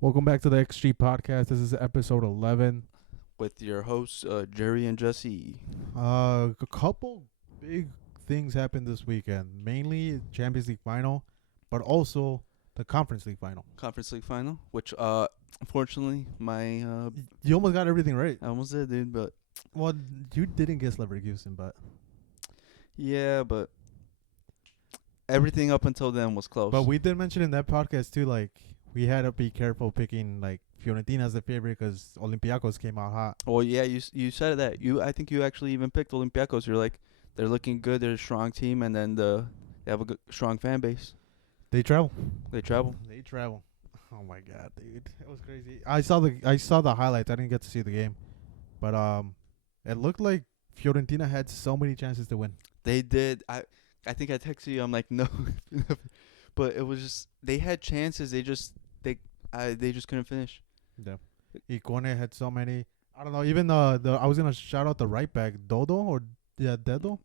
Welcome back to the XG podcast. This is episode 11. With your hosts, Jerry and Jesse. A couple big things happened this weekend. Mainly Champions League final, but also the Conference League final. Conference League final, which, unfortunately, You almost got everything right. I almost did, dude, but Well, you didn't guess Leverkusen, but yeah, but everything up until then was close. we did mention in that podcast too, like, we had to be careful picking, like, Fiorentina as the favorite because Olympiacos came out hot. Well, yeah, you said that. I think you actually even picked Olympiacos. You're like, they're looking good, they're a strong team, and then they have a good, strong fan base. They travel. They travel. They travel. Oh my god, dude, it was crazy. I saw the highlights. I didn't get to see the game, but it looked like Fiorentina had so many chances to win. They did. I think I texted you. I'm like, no, but it was just they had chances. They just couldn't finish. Yeah, Ikone had so many. I don't know. Even the I was gonna shout out the right back Dodo or Dedo.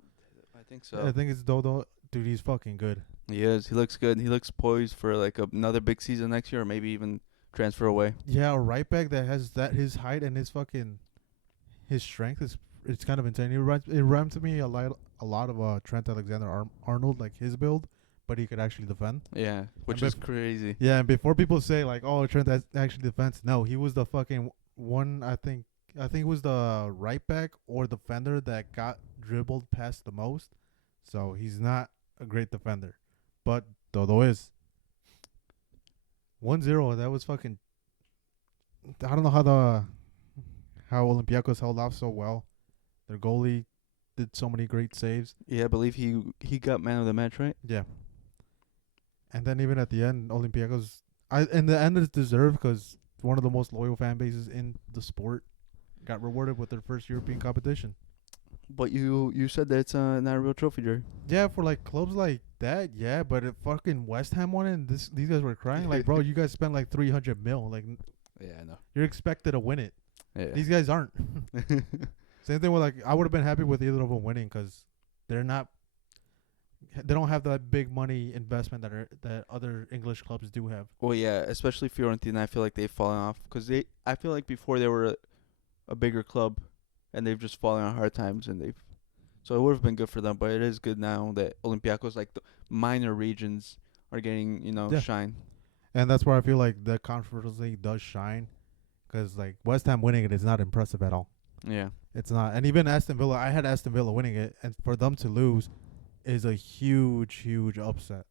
I think so. I think it's Dodo. Dude, he's fucking good. He is. He looks good. He looks poised for like another big season next year, or maybe even transfer away. Yeah, a right back that has his height and his strength is it's kind of insane. It reminds me a lot of Trent Alexander-Arnold, like his build, but he could actually defend. Yeah, which And is crazy. Yeah, and before people say like, "Oh, Trent actually defends," no, he was the fucking one. I think it was the right back or defender that got dribbled past the most. So he's not a great defender, but Dodo is 1-0. That was fucking. I don't know how Olympiacos held off so well. Their goalie did so many great saves. Yeah, I believe he got man of the match, right? Yeah, and then even at the end, Olympiacos. In the end, it's deserved because one of the most loyal fan bases in the sport got rewarded with their first European competition. But you said that it's not a real trophy, Jerry. Yeah, for like clubs like that, yeah. But if fucking West Ham won it, and these guys were crying, like, bro, you guys spent like 300 mil, like, Yeah, I know. you're expected to win it. Yeah. These guys aren't. Same thing with like, I would have been happy with either of them winning because they're not. They don't have that big money investment that other English clubs do have. Well, yeah, especially Fiorentina. I feel like they've fallen off because I feel like before they were a bigger club, and they've just fallen on hard times, and they've. So it would have been good for them, but it is good now that Olympiacos, like the minor regions, are getting Yeah. shine. And that's where I feel like the Conference League does shine, because like West Ham winning it is not impressive at all. Yeah. It's not, and even Aston Villa, I had Aston Villa winning it, and for them to lose is a huge upset.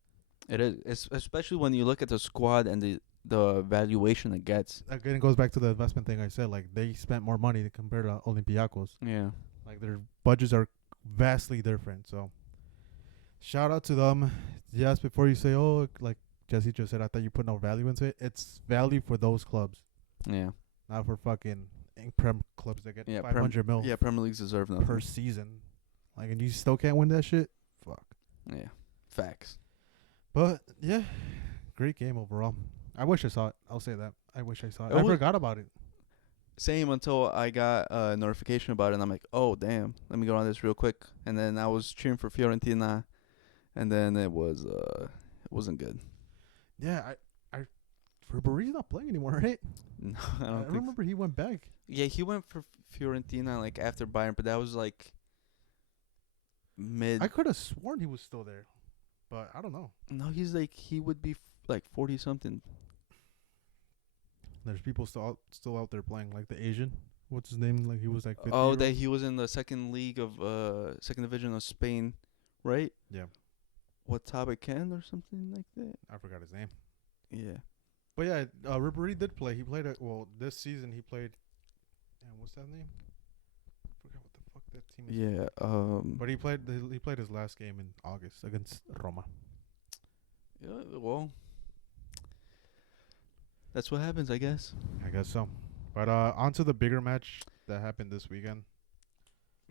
It is, especially when you look at the squad and the valuation it gets. Again, it goes back to the investment thing I said. Like, they spent more money compared to Olympiacos. Yeah. Like, their budgets are vastly different. So, shout out to them. Yes, before you say, oh, like Jesse just said, I thought you put no value into it. It's value for those clubs, Yeah. not for fucking Prem clubs that get Yeah. 500 mil Yeah, Premier Leagues deserve nothing. per season. Like, and you still can't win that shit? Fuck. Yeah. Facts. But, yeah, great game overall. I wish I saw it. I'll say that. I wish I saw it. It I was- forgot about it. Same until I got a notification about it, and I'm like, oh, damn. Let me go on this real quick. And then I was cheering for Fiorentina, and then it wasn't good. Yeah, I Ribery's not playing anymore, right? No, I I don't think remember he went back. Yeah, he went for Fiorentina like after Bayern, but that was like mid. I could have sworn he was still there, but I don't know. No, he would be like 40 something. There's people still out there playing, like the Asian. What's his name? Like, he was like 50. Oh, that he was in the second league of second division of Spain, right? Yeah, What topic Ken or something like that? I forgot his name. Yeah. But yeah, Ribery did play. He played this season he played. And what's that name? I forgot what the fuck that team is. Yeah. But he played his last game in August against Roma. Yeah. Well, that's what happens, I guess. I guess so. But on to the bigger match that happened this weekend.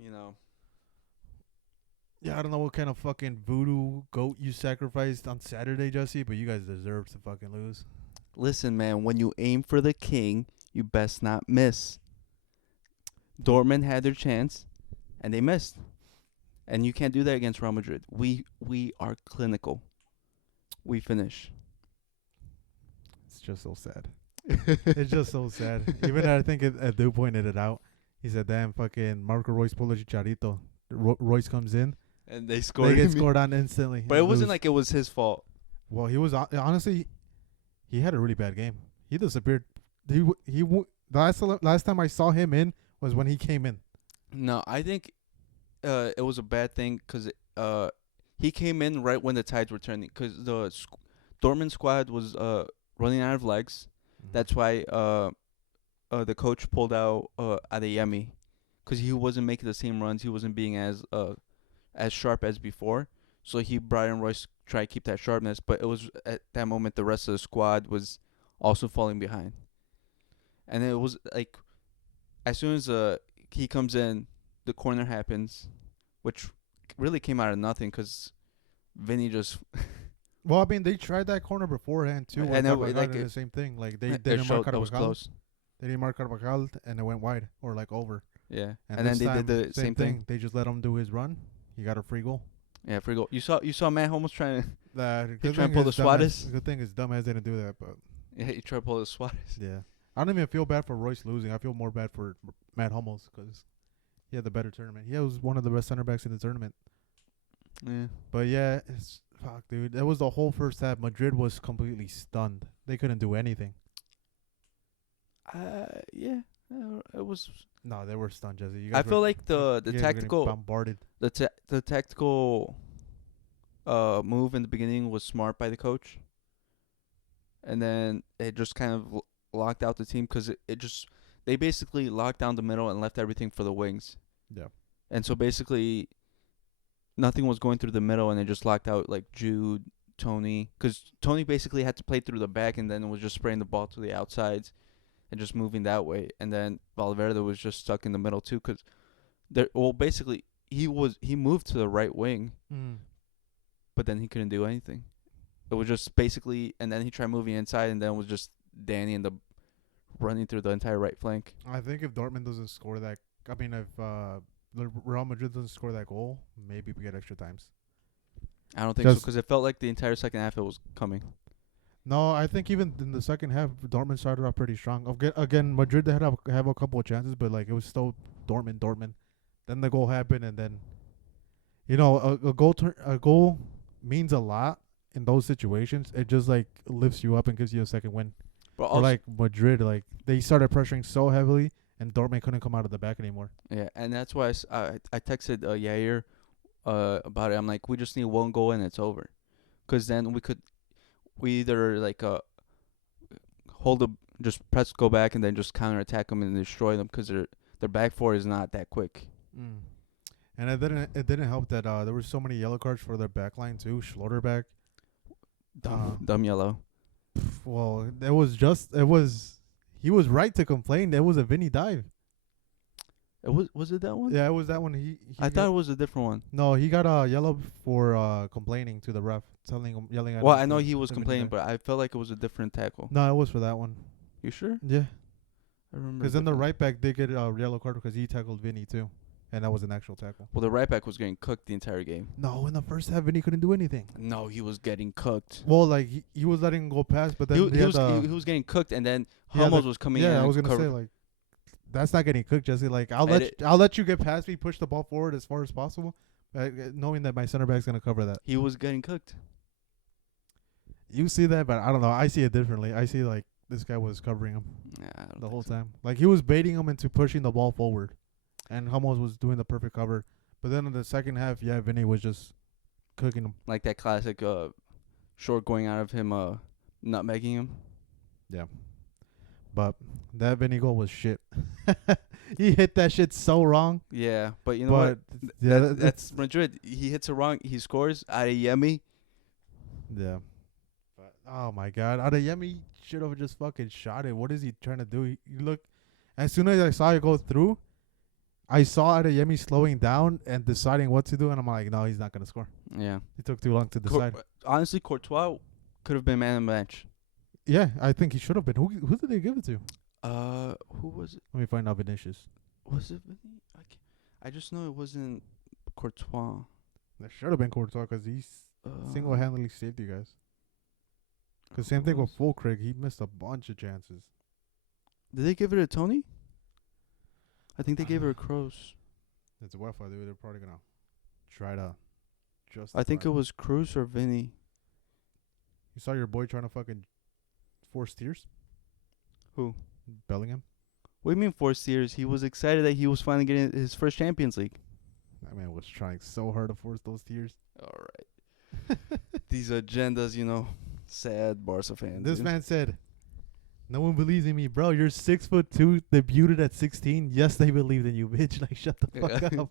You know. Yeah, I don't know what kind of fucking voodoo goat you sacrificed on Saturday, Jesse, but you guys deserve to fucking lose. Listen, man. When you aim for the king, you best not miss. Dortmund had their chance, and they missed. And you can't do that against Real Madrid. We are clinical. We finish. It's just so sad. It's just so sad. Even I think Edu pointed it out. He said, "Damn, fucking Marco Royce pulled a chicharito. Royce comes in, And they they scored. get scored on instantly. But it and wasn't lose." like it was his fault. Well, he was honestly, he had a really bad game. He disappeared. The last time I saw him in was when he came in. No, I think it was a bad thing because he came in right when the tides were turning because the Dortmund squad was running out of legs. That's why the coach pulled out Adeyemi because he wasn't making the same runs. He wasn't being as sharp as before. So he brought in Royce to try to keep that sharpness. But it was at that moment the rest of the squad was also falling behind. And it was like as soon as he comes in, the corner happens, which really came out of nothing because Vinny just Well, I mean, they tried that corner beforehand too. And And it, like, the same thing. Like they it didn't mark showed that was Carvajal. close. They didn't mark Carvajal, and it went wide or like over. Yeah, And and then this they time, did the same thing. They just let him do his run. He got a free goal. Yeah, free goal. You saw Matt almost trying to Good trying to pull the Suarez. Good thing is dumbass didn't do that, but yeah, he tried to pull the Suarez. yeah, I don't even feel bad for Royce losing. I feel more bad for Matt Hummels because he had the better tournament. He was one of the best center backs in the tournament. Yeah. But yeah, it's fuck, dude. That was the whole first half. Madrid was completely stunned. They couldn't do anything. Yeah. It was. No, they were stunned, Jesse. I feel like the you guys were getting tactical bombarded. the tactical move in the beginning was smart by the coach, and then it just kind of locked out the team because they basically locked down the middle and left everything for the wings. Yeah. And so basically, nothing was going through the middle, and it just locked out like Jude, Tony, because Tony basically had to play through the back, and then was just spraying the ball to the outsides, and just moving that way. And then Valverde was just stuck in the middle too, because basically he moved to the right wing, but then he couldn't do anything. It was just basically, and then he tried moving inside, and then it was just Danny and the running through the entire right flank. I think if Dortmund doesn't score that, I mean, if Real Madrid doesn't score that goal, maybe we get extra times. I don't think so because it felt like the entire second half it was coming. No, I think even in the second half, Dortmund started off pretty strong. Again, Madrid they had have a couple of chances, but like it was still Dortmund. Then the goal happened, and then, a goal means a lot in those situations. It just like lifts you up and gives you a second win. But or like Madrid, like they started pressuring so heavily, and Dortmund couldn't come out of the back anymore. Yeah, and that's why I texted Yair about it. I'm like, we just need one goal and it's over, because then we either like just press, go back, and then just counterattack them and destroy them because their back four is not that quick. And it didn't help that there were so many yellow cards for their back line too. Schlotterbeck, dumb yellow. Well, he was right to complain. It was a Vinny dive. Was it that one? Yeah, it was that one. I thought it was a different one. No, he got a yellow for complaining to the ref, yelling at him. Well, I know he was complaining, but I felt like it was a different tackle. No, it was for that one. You sure? Yeah. I remember. Because then the right back did get a yellow card because he tackled Vinny too, and that was an actual tackle. Well, the right back was getting cooked the entire game. No, in the first half, Vinny couldn't do anything. No, he was getting cooked. Well, like he was letting him go past, but then he was getting cooked, and then Hummels was coming in. Yeah, I was gonna say like, that's not getting cooked, Jesse. Like I'll let you get past me, push the ball forward as far as possible, knowing that my center back's gonna cover that. He was getting cooked. You see that, but I don't know. I see it differently. I see like this guy was covering him the whole time. Like he was baiting him into pushing the ball forward, and Hummels was doing the perfect cover. But then in the second half, yeah, Vinny was just cooking him. Like that classic short going out of him nutmegging him. Yeah. But that Vinny goal was shit. He hit that shit so wrong. Yeah, but you know what? Yeah, that's Madrid. He hits it wrong. He scores. Adeyemi. Yeah. But oh my God, Adeyemi should have just fucking shot it. What is he trying to do? He look. As soon as I saw it go through, I saw Adeyemi slowing down and deciding what to do, and I'm like, no, he's not gonna score. Yeah. He took too long to decide. Honestly, Courtois could have been man of the match. Yeah, I think he should have been. Who did they give it to? Who was it? Let me find out. Vinicius. Was it Vinny? I just know it wasn't Courtois. That should have been Courtois because he single-handedly saved you guys. Because same thing with Fulkrug. He missed a bunch of chances. Did they give it to Tony? I think they gave it to Kroos. It's UEFA. They're probably gonna try to justify. I think it was Kroos or Vinny. You saw your boy trying to fucking force tears. Who? Bellingham. What do you mean 4 years? He was excited that he was finally getting his first Champions League. That man was trying so hard to force those tears. All right. These agendas, sad Barca fans. This man said, "No one believes in me, bro. You're 6'2", debuted at 16. Yes, they believed in you, bitch. Like, shut the fuck up.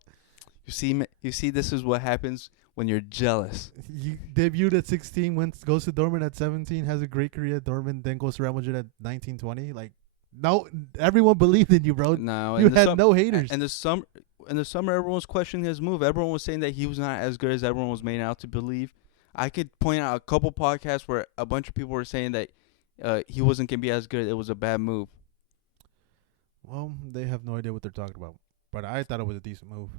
You see, this is what happens when you're jealous. You debuted at 16, goes to Dortmund at 17, has a great career at Dortmund, then goes to Real Madrid at 19, 20. Like, no, everyone believed in you, bro. No, you had no haters. And in the summer, everyone was questioning his move. Everyone was saying that he was not as good as everyone was made out to believe. I could point out a couple podcasts where a bunch of people were saying that he wasn't going to be as good. It was a bad move. Well, they have no idea what they're talking about. But I thought it was a decent move.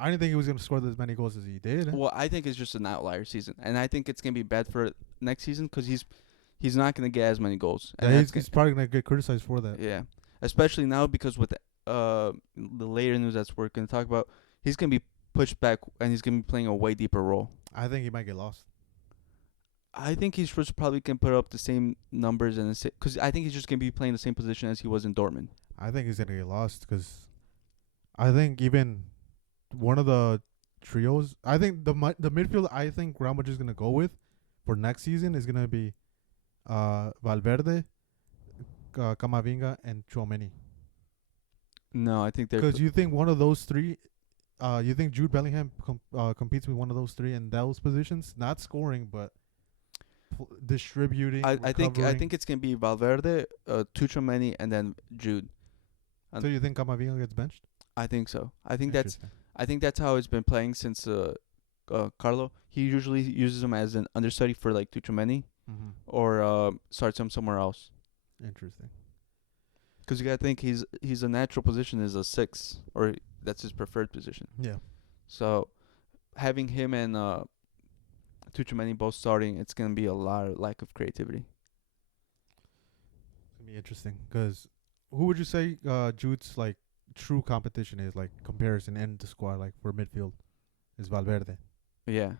I didn't think he was going to score as many goals as he did. Well, I think it's just an outlier season. And I think it's going to be bad for next season because he's not going to get as many goals. And yeah, he's probably going to get criticized for that. Yeah. Especially now because with the later news that we're going to talk about, he's going to be pushed back and he's going to be playing a way deeper role. I think he might get lost. I think he's just probably going to put up the same numbers because I think he's just going to be playing the same position as he was in Dortmund. I think he's going to get lost because I think even one of the trios, I think the midfield I think Real Madrid is going to go with for next season is going to be Valverde, Camavinga, and Kameni. No, I think they're... Because you think one of those three, you think Jude Bellingham competes with one of those three in those positions? Not scoring, but distributing, I think it's going to be Valverde, Kameni, and then Jude. So you think Camavinga gets benched? I think so. I think that's how it's been playing since Carlo. He usually uses him as an understudy for like Kameni, or starts him somewhere else. Interesting. Because you gotta think he's a natural position is a 6, or that's his preferred position. Yeah. So having him and Kameni both starting, it's gonna be a lot of lack of creativity. It's gonna be interesting. Because who would you say Jude's like true competition is, like comparison in the squad, like for midfield, is Valverde? Yeah.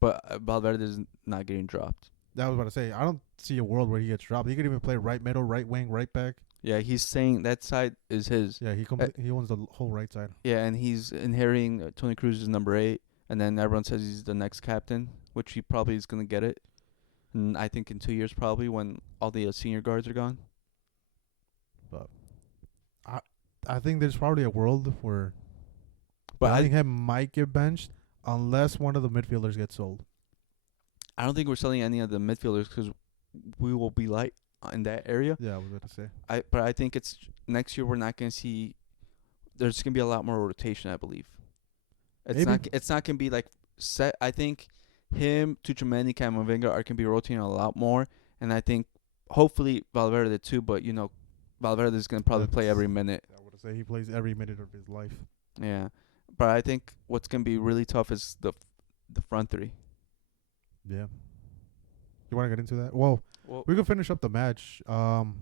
But Valverde is not getting dropped. That was about to say. I don't see a world where he gets dropped. He could even play right middle, right wing, right back. Yeah, he's saying that side is his. Yeah, he owns the whole right side. Yeah, and he's inheriting Toni Kroos's number 8, and then everyone says he's the next captain, which he probably is gonna get it. And I think in 2 years probably when all the senior guards are gone. But I think there's probably a world where But Bellingham might get benched unless one of the midfielders gets sold. I don't think we're selling any of the midfielders because we will be light in that area. Yeah, I was about to say. But I think it's next year we're not going to see. There's going to be a lot more rotation, I believe. It's not going to be like set. I think him, Kameni, Camavinga are going to be rotating a lot more, and I think hopefully Valverde too. But Valverde is going to probably play every minute. I would say he plays every minute of his life. Yeah, but I think what's going to be really tough is the front three. Yeah. You want to get into that? Well, we can finish up the match. The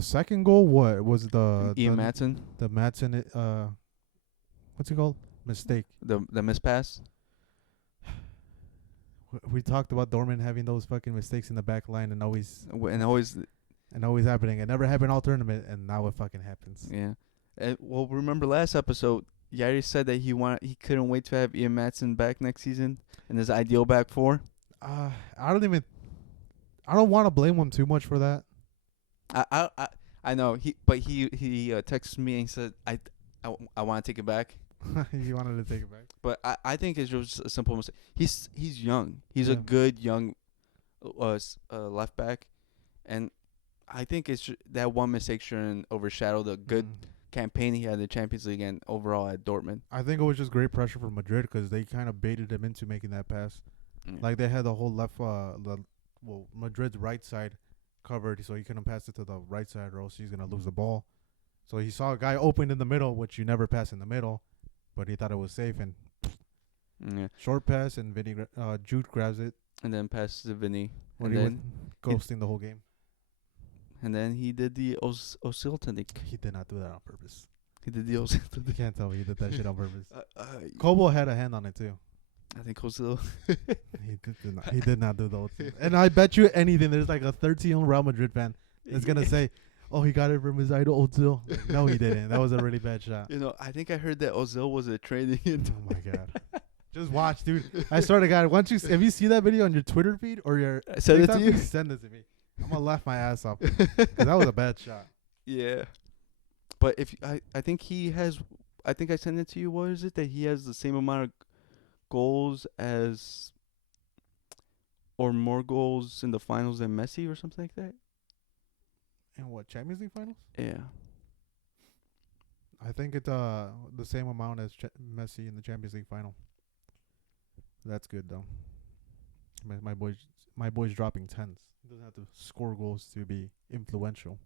second goal, what was Ian Maatsen? The Maatsen, what's it called? Mistake. The mispass. We talked about Dortmund having those fucking mistakes in the back line and always happening. It never happened all tournament, and now it fucking happens. Yeah. Well, remember last episode, Yari said that he couldn't wait to have Ian Maatsen back next season in his ideal back four. I don't want to blame him too much for that. I know he texted me and he said I want to take it back. He wanted to take it back. But I think it's just a simple mistake. He's young. He's a good young left back, and I think it's that one mistake shouldn't overshadow the good campaign he had in the Champions League and overall at Dortmund. I think it was just great pressure from Madrid because they kind of baited him into making that pass. Like they had the whole left, Madrid's right side covered, so he couldn't pass it to the right side or else he's gonna lose the ball. So he saw a guy open in the middle, which you never pass in the middle, but he thought it was safe and short pass and Jude grabs it and then passes to Vinny when he was ghosting the whole game. And then he did the Ozil technique. He did not do that on purpose. He did the Ozil You technique. can't tell me he did that shit on purpose. Uh, Kobo had a hand on it too. I think Ozil. He did not do those. And I bet you anything, there's like a 13-year-old Real Madrid fan that's gonna say, "Oh, he got it from his idol Ozil." No, he didn't. That was a really bad shot. You know, I think I heard that Ozil was a training. Oh my god. Just watch, dude. I swear to God, once if you see that video on your Twitter feed or your Send it TikTok to you. feed, send it to me. I'm gonna laugh my ass off because that was a bad shot. Yeah, but if I think he has, I think I sent it to you. What is it that he has the same amount of goals as, or more goals in the finals than Messi or something like that? And what, Champions League finals? Yeah. I think it's the same amount as Messi in the Champions League final. That's good though. My boy's dropping tens. He doesn't have to score goals to be influential.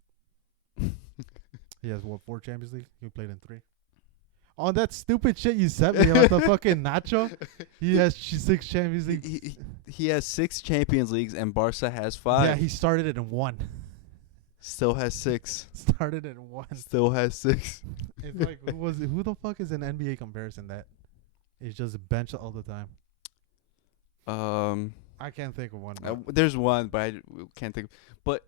He has 4 Champions League? He played in 3. On that stupid shit you sent me about the fucking Nacho, he has 6 Champions League. He has 6 Champions Leagues and Barca has 5. Yeah, he started it in 1. Still has 6. Started it in 1. Still has 6. It's like who the fuck is an NBA comparison that is just benched all the time? I can't think of one. There's one, but I can't think. But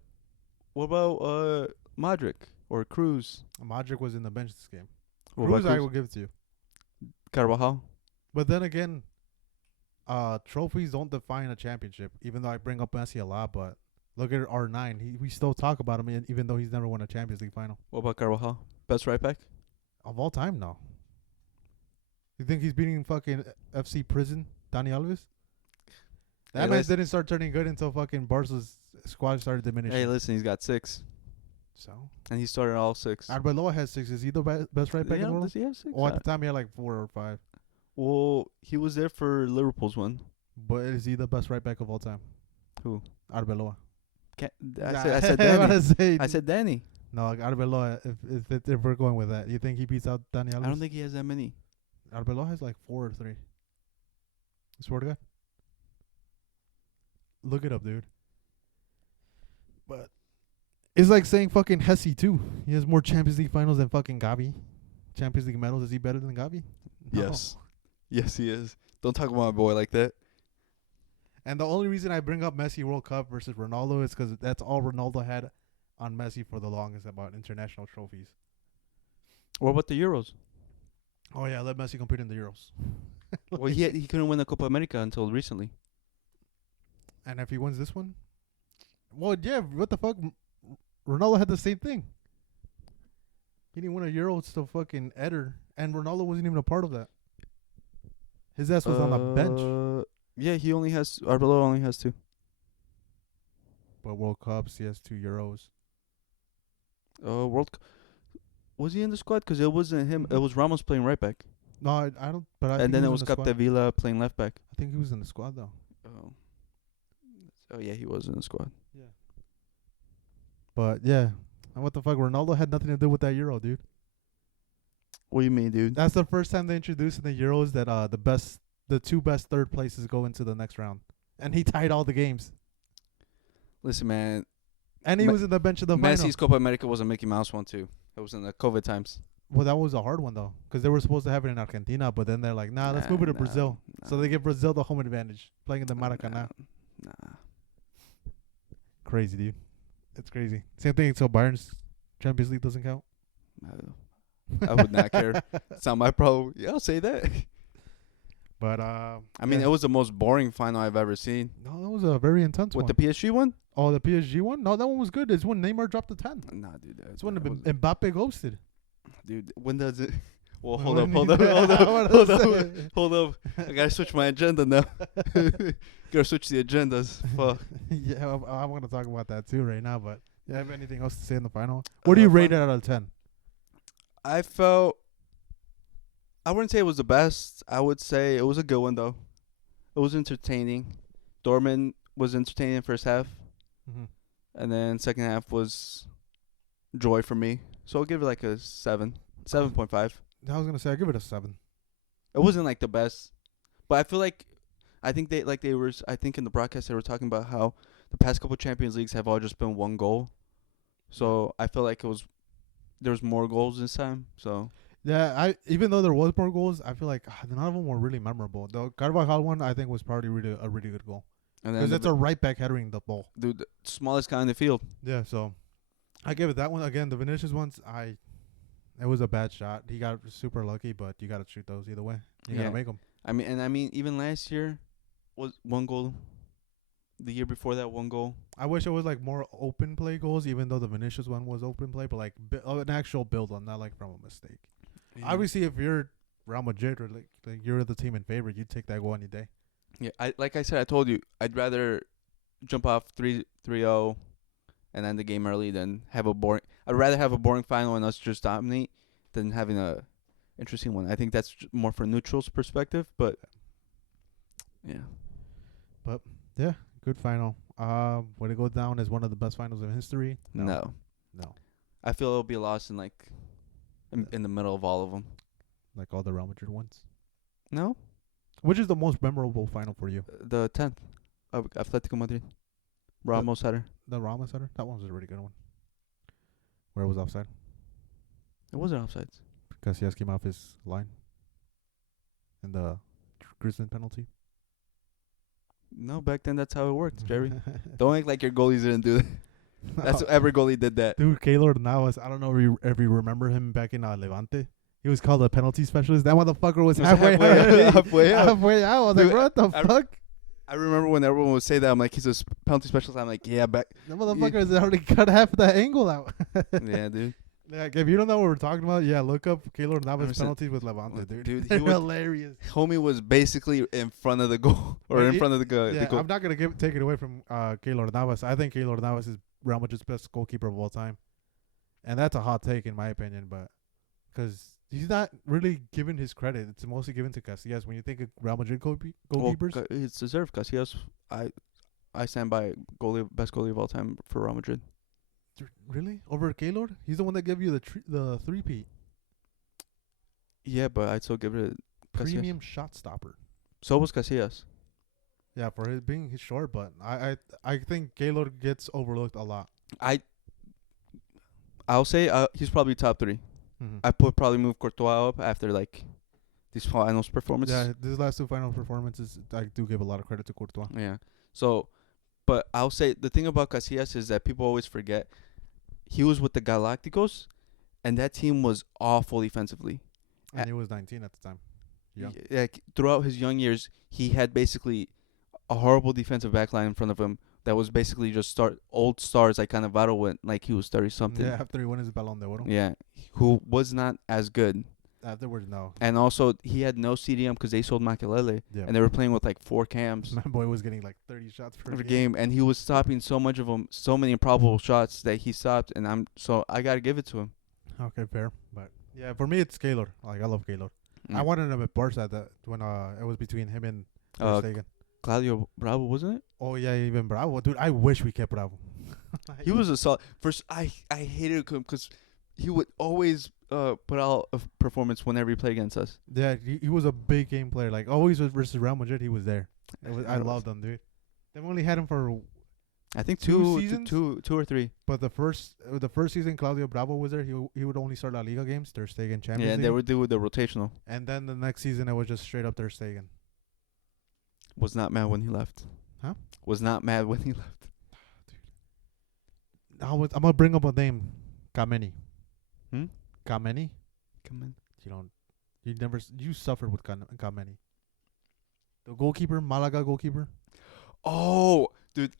what about Modric or Cruz? Modric was in the bench this game. What Cruz, about I will give it to you. Carvajal? But then again, trophies don't define a championship. Even though I bring up Messi a lot, but look at R9. We still talk about him even though he's never won a Champions League final. What about Carvajal? Best right back? Of all time, no. You think he's beating fucking FC Prison, Dani Alves? That man didn't start turning good until fucking Barca's squad started diminishing. Hey, listen, he's got 6. So? And he started all 6. Arbeloa has 6. Is he the best right back in the world? Does he have 6? Oh, at the time he had like 4 or 5. Well, he was there for Liverpool's one. But is he the best right back of all time? Who? Arbeloa. I said Danny. I said Danny. No, like Arbeloa, if we're going with that. You think he beats out Dani Alves? I don't think he has that many. Arbeloa has like 4 or 3. I swear to God. Look it up, dude. But it's like saying fucking Hesse too. He has more Champions League finals than fucking Gavi. Champions League medals. Is he better than Gavi? No. Yes. Yes, he is. Don't talk about my boy like that. And the only reason I bring up Messi World Cup versus Ronaldo is because that's all Ronaldo had on Messi for the longest about international trophies. What about the Euros? Oh yeah, let Messi compete in the Euros. Well, he couldn't win the Copa America until recently. And if he wins this one, well, yeah, what the fuck? Ronaldo had the same thing. He didn't win a Euro to fucking Eder, and Ronaldo wasn't even a part of that. His ass was on the bench. Yeah, Arbeloa only has 2. But World Cups, he has 2 Euros. Was he in the squad? Because it wasn't him. It was Ramos playing right back. No, I don't. But And then it was Capdevila playing left back. I think he was in the squad though. Oh yeah, he was in the squad. Yeah. But yeah, and what the fuck? Ronaldo had nothing to do with that Euro, dude. What do you mean, dude? That's the first time they introduced in the Euros that the 2 best third places go into the next round, and he tied all the games. Listen, man. And he was in the bench of the final. Messi's Copa America was a Mickey Mouse one too. It was in the COVID times. Well, that was a hard one though, because they were supposed to have it in Argentina, but then they're like, nah, let's move it to Brazil. So they give Brazil the home advantage, playing in the Maracanã. Nah. Crazy, dude. It's crazy. Same thing. So Bayern's Champions League doesn't count. I would not care. It's not my problem. Yeah, I'll say that. But I mean, it was the most boring final I've ever seen. No, that was a very intense one. With the PSG one? Oh, the PSG one? No, that one was good. It's when Neymar dropped the 10. Nah, dude. It's when Mbappe ghosted. Dude, when does it? Well, hold up. I gotta switch my agenda now. Gotta switch the agendas. Fuck. Yeah, I want to talk about that too right now. But you have anything else to say in the final? What do you rate it out of 10? I wouldn't say it was the best. I would say it was a good one though. It was entertaining. Dortmund was entertaining in first half, and then second half was joy for me. So I'll give it like a 7.5. I was gonna say I give it a 7. It wasn't like the best, but I feel like I think in the broadcast they were talking about how the past couple Champions Leagues have all just been one goal. So I feel like there was more goals this time. So Yeah, even though there was more goals, I feel like none of them were really memorable. The Carvajal one, I think, was probably a really good goal and then because it's a right back headering the ball. the smallest guy in the field. Yeah, so I give it that one again. The Vinicius ones, it was a bad shot. He got super lucky, but you got to shoot those either way. You got to make them. I mean, even last year was one goal. The year before that, one goal. I wish it was like more open play goals, even though the Vinicius one was open play, but like an actual build on, not like from a mistake. Yeah. Obviously, if you're Real Madrid or like you're the team in favor, you'd take that goal any day. Yeah, I said, I told you, I'd rather jump off 3-0 and end the game early than have a boring. I'd rather have a boring final and us just dominate than having a interesting one. I think that's more for neutrals perspective, but yeah. Yeah, good final. Would it go down as one of the best finals in history? No. I feel it'll be lost in in the middle of all of them. Like all the Real Madrid ones. No, Which is the most memorable final for you? the 10th of Atletico Madrid, Ramos header. The Ramos header? That one was a really good one. Where it was offside. It wasn't offsides. Casillas came off his line. And the Griezmann penalty. No, back then that's how it worked, Jerry. Don't act like your goalies didn't do that. That's every goalie did that. Dude, Keylor Navas, I don't know if you remember him back in Levante. He was called a penalty specialist. That motherfucker was halfway out. halfway out. Halfway out. I was Dude, like, what the fuck? I remember when everyone would say that. I'm like, he's a penalty specialist. I'm like, yeah, back. The motherfucker has already cut half of that angle out. Yeah, dude. Like, if you don't know what we're talking about, yeah, look up Keylor Navas 100%. penalties with Levante, dude. Dude, he They're was- hilarious. Homie was basically in front of the goal or in front of the goal. Yeah, I'm not gonna take it away from Keylor Navas. I think Keylor Navas is Real Madrid's best goalkeeper of all time, and that's a hot take in my opinion. But because he's not really given his credit, it's mostly given to Casillas. When you think of Real Madrid goalkeepers, Well, it's deserved because he has. I stand by best goalie of all time for Real Madrid. Really over Keylor, he's the one that gave you the 3-peat Yeah, but I'd still give it Casillas. premium shot stopper. So was Casillas. Yeah, for his being he's short, but I think Keylor gets overlooked a lot. I'll say he's probably top 3. Mm-hmm. I probably move Courtois up after these finals performances. Yeah, these last 2 final performances, I do give a lot of credit to Courtois. Yeah. So, but I'll say the thing about Casillas is that people always forget he was with the Galacticos, and that team was awful defensively. And he was 19 at the time. Yeah. Throughout his young years, he had basically a horrible defensive backline in front of him that was basically just old stars like Cannavaro went like he was 30-something. Yeah, after he won his Ballon d'Oro. Yeah, who was not as good. Afterwards, no. And also, he had no CDM because they sold Makelele, Yeah. and they were playing with 4 cams My boy was getting 30 shots per per game. game, and he was stopping so much of them, so many improbable shots that he stopped, and I gotta give it to him. Okay, fair. But yeah, for me, it's Keylor. I love Keylor. I wanted him at Barca when it was between him and Ter Stegen. Claudio Bravo, wasn't it? Oh yeah, even Bravo, dude. I wish we kept Bravo. He was a solid. First, I hated him because he would always put out a performance whenever he played against us. Yeah, he was a big game player. Like always versus Real Madrid, he was there. I loved him, dude. They've only had him for, I think two seasons? two or three. but the first season Claudio Bravo was there. He would only start La Liga games, Ter Stegen Champions Yeah, and League. they would do the rotational. And then the next season it was just straight up Ter Stegen. Was not mad when he left. Huh? Was not mad when he left. I'm gonna bring up a name, Kameni. Hmm? Kameni. Come on. You suffered with Kameni. The goalkeeper, Malaga goalkeeper. Oh, dude.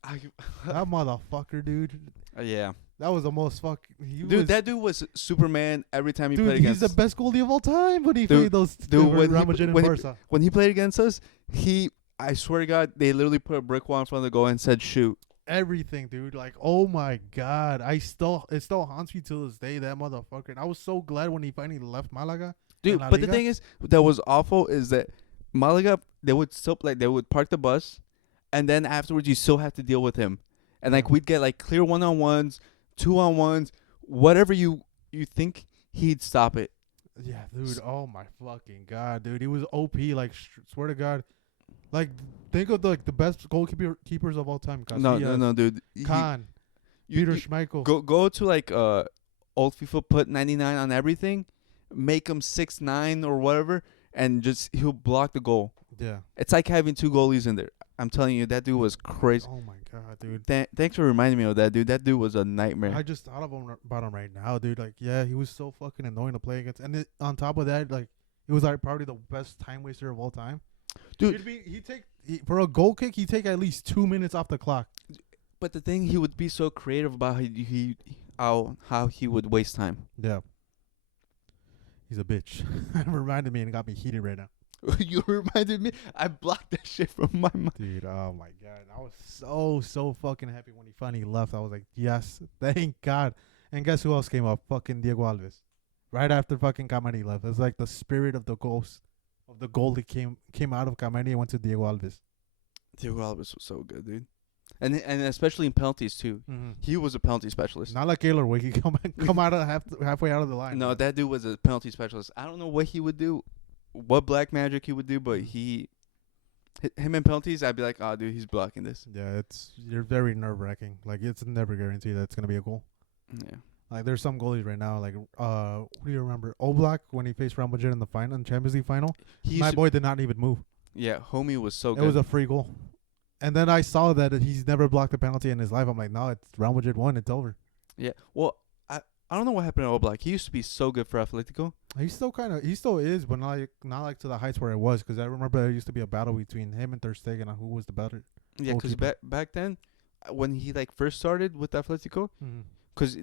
That motherfucker, dude. Yeah. That was the most That dude was Superman every time he played Dude, against. he's the best goalie of all time when he Dude, played those when Real he- Madrid and when he- Barca. When he played against us, I swear to God, they literally put a brick wall in front of the goal and said shoot. Everything, dude. Like, oh my God. It still haunts me to this day, that motherfucker. And I was so glad when he finally left Malaga. Dude, La but the Liga? thing is, that was awful is that Malaga, they would park the bus, and then afterwards you still have to deal with him. And Yeah. we'd get clear 1-on-1s, 2-on-1s, whatever you think, he'd stop it. Yeah, dude. Oh my fucking God, dude. He was OP. Like, swear to God. Like, think of the best keepers of all time. No, Casillas, dude. Khan. Peter Schmeichel. Go to like old FIFA, put 99 on everything, make him 6'9" or whatever, and just he'll block the goal. Yeah. It's like having two goalies in there. I'm telling you, that dude was crazy. Oh my god, dude. Thanks for reminding me of that, dude. That dude was a nightmare. I just thought about him right now, dude. Like, yeah, he was so fucking annoying to play against. And on top of that, like, he was like probably the best time waster of all time. Dude, for a goal kick, he'd take at least 2 minutes off the clock. but the thing, he would be so creative about how he would waste time. Yeah. He's a bitch. It reminded me and got me heated right now. You reminded me. I blocked that shit from my mind. Dude, oh my god. I was so fucking happy when he finally left. I was like, yes, thank God. And guess who else came up? Fucking Diego Alves. Right after fucking Kameni left. It's like the spirit of the ghost of the goal that came out of Kameni and went to Diego Alves. Diego Alves was so good, dude. And especially in penalties too. Mm-hmm. He was a penalty specialist. Not like Gaylor Wick. He come out of halfway out of the line. No, that dude was a penalty specialist. I don't know what he would do, what black magic he would do, but him in penalties, I'd be like, oh, dude, he's blocking this. Yeah, you're very nerve wracking. Like, it's never guaranteed that it's gonna be a goal. Yeah. Like, there's some goalies right now. Like, who do you remember? Oblak when he faced Real Madrid in the Champions League final. My boy did not even move. Yeah, homie was so good. It was a free goal. And then I saw that he's never blocked a penalty in his life. I'm like, no, it's Real Madrid won. It's over. Yeah. Well, I don't know what happened to Oblak. He used to be so good for Atletico. He still is, but not like to the heights where it was. Because I remember there used to be a battle between him and Ter Stegen on who was the better. Yeah, because back then, when he like first started with Atletico, because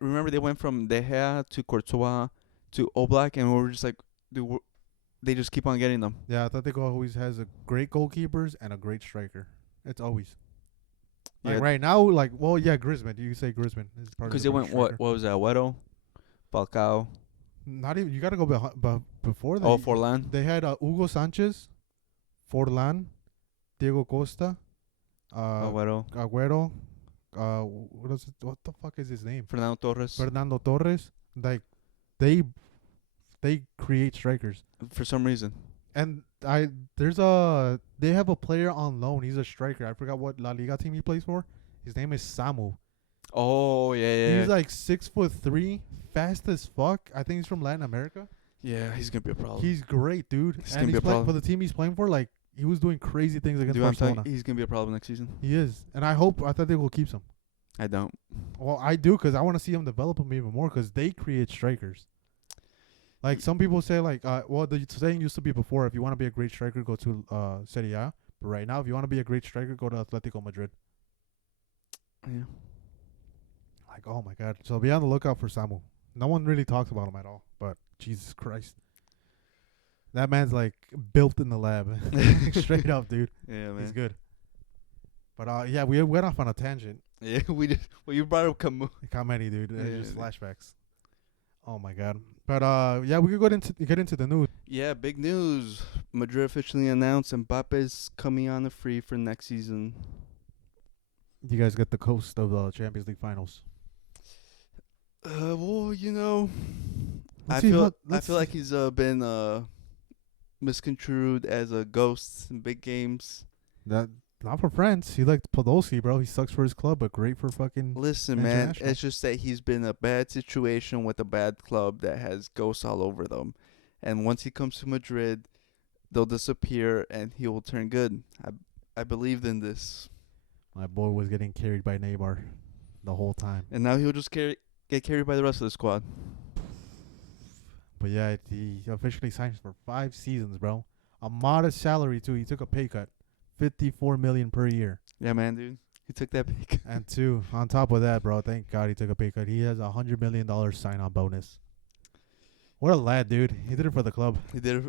remember they went from De Gea to Courtois to Oblak, and we were just like, dude, they just keep on getting them. Yeah, Atletico always has a great goalkeepers and a great striker. It's always. Like right now, like, well, yeah, Griezmann. You say Griezmann is part of. Because they went what was that? Agüero, Falcao. Not even. You got to go before that. Oh, Forlan. They had Hugo Sanchez, Forlan, Diego Costa, Agüero. What the fuck is his name? Fernando Torres. Like, they create strikers for some reason. And they have a player on loan. He's a striker. I forgot what La Liga team he plays for. His name is Samu. Oh yeah. He's like 6'3", fast as fuck. I think he's from Latin America. Yeah, he's gonna be a problem. He's great, dude. He's playing for the team he's playing for. Like, he was doing crazy things against Barcelona. He's gonna be a problem next season. He is, and I thought they will keep him. I don't. Well, I do, because I want to see him develop him even more, because they create strikers. Like, some people say, like, well, the saying used to be before, if you want to be a great striker, go to Serie A. But right now, if you want to be a great striker, go to Atletico Madrid. Yeah. Like, oh my God. So be on the lookout for Samu. No one really talks about him at all, but Jesus Christ. That man's like built in the lab. Straight up, dude. Yeah, man. He's good. But yeah, we went off on a tangent. Yeah, we did. Well, you brought up Kameni, dude. Yeah, just flashbacks. Oh my God. But yeah, we could get into the news. Yeah, big news. Madrid officially announced Mbappe's coming on the free for next season. You guys get the host of the Champions League finals. Well, you know, I feel like he's been misconstrued as a ghost in big games. That not for France. He liked Podolski, bro. He sucks for his club, but great for fucking. Listen, man, it's just that he's been in a bad situation with a bad club that has ghosts all over them, and once he comes to Madrid, they'll disappear and he will turn good. I believed in this. My boy was getting carried by Neymar the whole time, and now he'll just get carried by the rest of the squad. But yeah, he officially signs for 5 seasons, bro. A modest salary too. He took a pay cut, $54 million per year. Yeah, man, dude, he took that pay cut. And 2, on top of that, bro, thank God he took a pay cut. He has $100 million sign-on bonus. What a lad, dude. He did it for the club. He did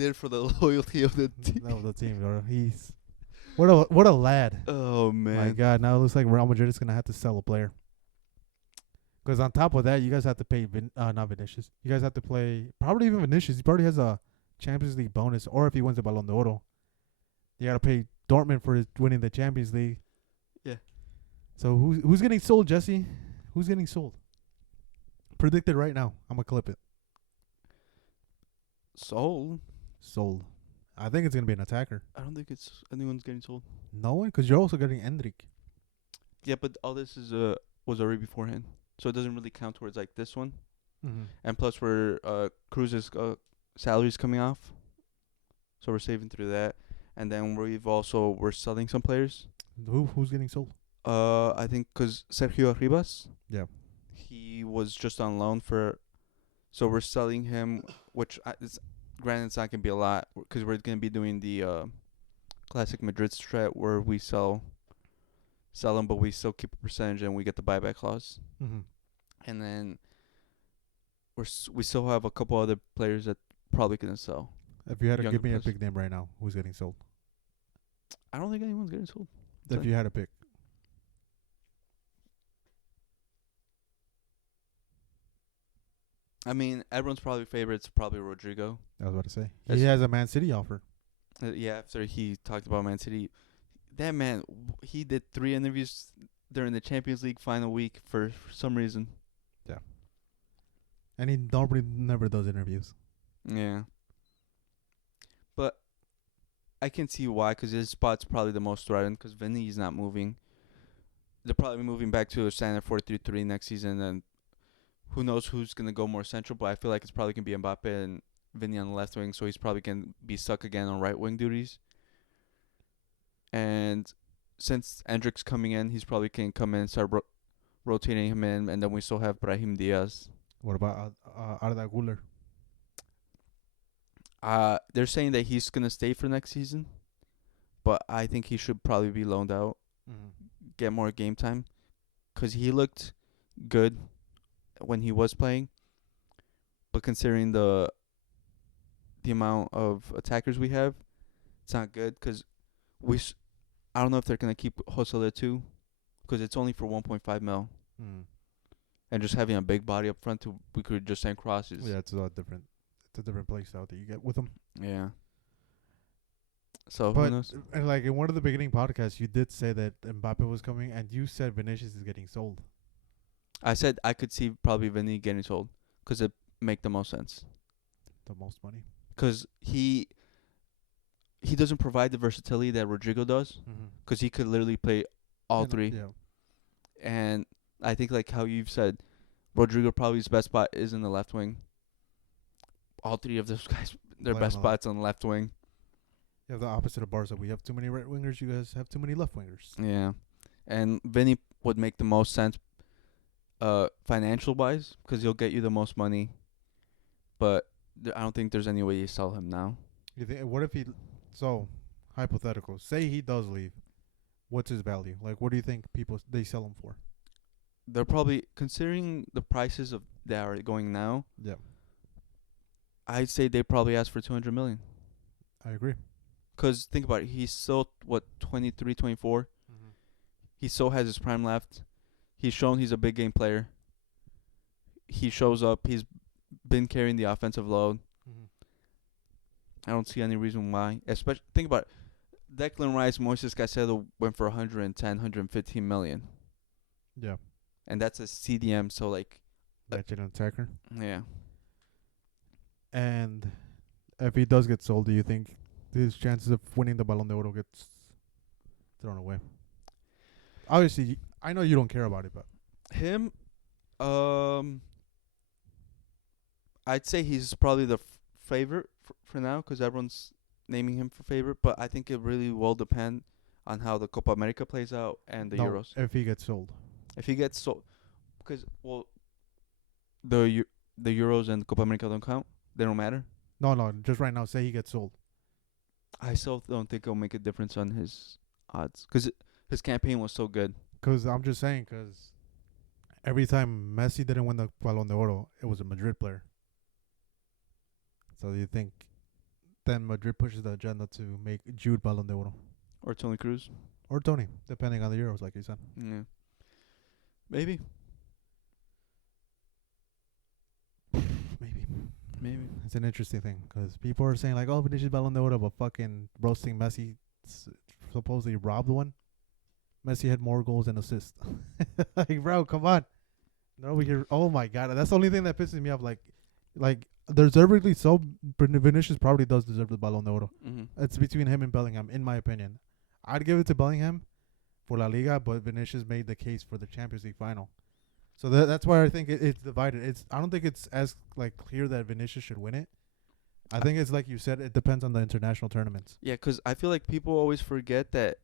it for the loyalty of the team. Of the team, bro. He's what a lad. Oh man, my God. Now it looks like Real Madrid is gonna have to sell a player. Because on top of that, you guys have to pay not Vinicius. You guys have to play probably even Vinicius. He probably has a Champions League bonus, or if he wins the Ballon d'Oro, you gotta pay Dortmund for winning the Champions League. Yeah. So who's getting sold, Jesse? Who's getting sold? Predicted right now. I'm gonna clip it. Sold. I think it's gonna be an attacker. I don't think anyone's getting sold. No one, because you're also getting Endrick. Yeah, but all this is was already beforehand, so it doesn't really count towards like this one. Mm-hmm. And plus, we're Cruz's salary's coming off, so we're saving through that. And then we're selling some players. Who's getting sold? I think because Sergio Arribas, Yeah. he was just on loan so we're selling him, which granted it's not gonna be a lot because we're gonna be doing the classic Madrid strat where we sell them, but we still keep a percentage and we get the buyback clause. Mm-hmm. And then we still have a couple other players that probably gonna sell. If you had to Younger give me a players. big name right now, who's getting sold? I don't think anyone's getting sold. If you had to pick. I mean, everyone's probably favorite's probably Rodrigo. I was about to say. That's- He has a Man City offer. Yeah, after he talked about Man City, that man, he did 3 interviews during the Champions League final week for some reason. And he normally never does interviews. Yeah. But I can see why, because his spot's probably the most threatened, because Vinny's not moving. They're probably moving back to a standard 4-3-3 next season, and who knows who's going to go more central, but I feel like it's probably going to be Mbappe and Vinny on the left wing, so he's probably going to be stuck again on right wing duties. And since Endrick's coming in, he's probably can come in and start rotating him in, and then we still have Brahim Diaz. What about Arda Güler? They're saying that he's going to stay for next season, but I think he should probably be loaned out, get more game time, because he looked good when he was playing, but considering the amount of attackers we have, it's not good, because I don't know if they're going to keep Jose there too, because it's only for 1.5 mil. And just having a big body up front, we could just send crosses. Yeah, it's a different play style that you get with him. Yeah. So But who knows? and like in one of the beginning podcasts, you did say that Mbappe was coming, and you said Vinicius is getting sold. I said I could see probably Vinny getting sold, because it make the most sense. The most money. Because he doesn't provide the versatility that Rodrigo does, because he could literally play all three. Yeah. And I think, like how you've said, Rodrigo probably his best spot is in the left wing. All 3 of those guys, their Play best on the spots on the left wing. You have the opposite of Barca. We have too many right wingers. You guys have too many left wingers. Yeah. And Vinny would make the most sense financial wise, because he'll get you the most money. But I don't think there's any way you sell him now. You think? What if he? So, hypothetical. Say he does leave. What's his value? Like, what do you think they sell him for? They're probably, considering the prices of that are going now, Yeah, I'd say they probably ask for 200 million. I agree. Because think about it, he's still 23, 24. He still has his prime left. He's shown he's a big game player. He shows up. He's been carrying the offensive load. I don't see any reason why. Especially think about it. Declan Rice, Moises Caicedo went for 110, 115 million. Yeah, And that's a CDM, so like, legend attacker. yeah. And if he does get sold, do you think his chances of winning the Ballon d'Or gets thrown away? Obviously, I know you don't care about it, but Him, I'd say he's probably the favorite for now, because everyone's naming him for favorite. But I think it really will depend on how the Copa America plays out and the Euros. if he gets sold. If he gets because the Euros and Copa America don't count. They don't matter. No, just right now, say he gets sold. I still don't think it'll make a difference on his odds, because his campaign was so good. Because I'm just saying, because every time Messi didn't win the Ballon d'Or, it was a Madrid player. So do you think then Madrid pushes the agenda to make Jude Ballon d'Or? Or Toni Kroos. Or Tony, depending on the Euros, like you said. Yeah. Maybe. Maybe. It's an interesting thing, because people are saying, like, oh, Vinicius Ballon d'Or, but fucking roasting Messi supposedly robbed one. Messi had more goals than assists. Like, bro, come on. They're over here. Oh, my God. That's the only thing that pisses me off. Like deservedly so, Vinicius probably does deserve the Ballon d'Or. Mm-hmm. It's between him and Bellingham, in my opinion. I'd give it to Bellingham, for La Liga, but Vinicius made the case for the Champions League final. So that's why I think it's divided. I don't think it's as like clear that Vinicius should win it. I think it's like you said, it depends on the international tournaments. Yeah, because I feel like people always forget that,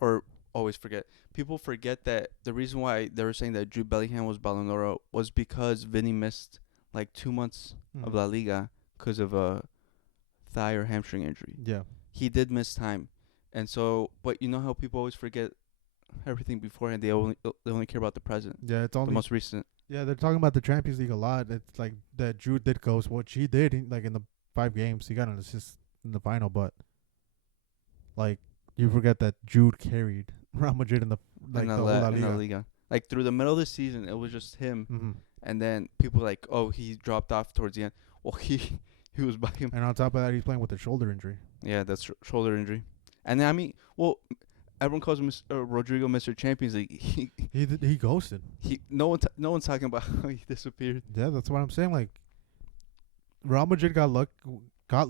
or always forget. People forget that the reason why they were saying that Jude Bellingham was Ballon d'Or was because Vinny missed like 2 months of La Liga because of a thigh or hamstring injury. Yeah. He did miss time. And so, but you know how people always forget everything beforehand. They only care about the present. Yeah, it's only the most recent. Yeah, they're talking about the Champions League a lot. It's like that Jude did go. What he did, like in the 5 games, he got an assist in the final. But like you forget that Jude carried Real Madrid in the whole La Liga. Like through the middle of the season, it was just him. And then people were like, oh, he dropped off towards the end. Well, he was by him. And on top of that, he's playing with a shoulder injury. Yeah, that's shoulder injury. And then, I mean, well, everyone calls him Rodrigo Mr. Champions League. He ghosted. No one's talking about how he disappeared. Yeah, that's what I'm saying. Like Real Madrid got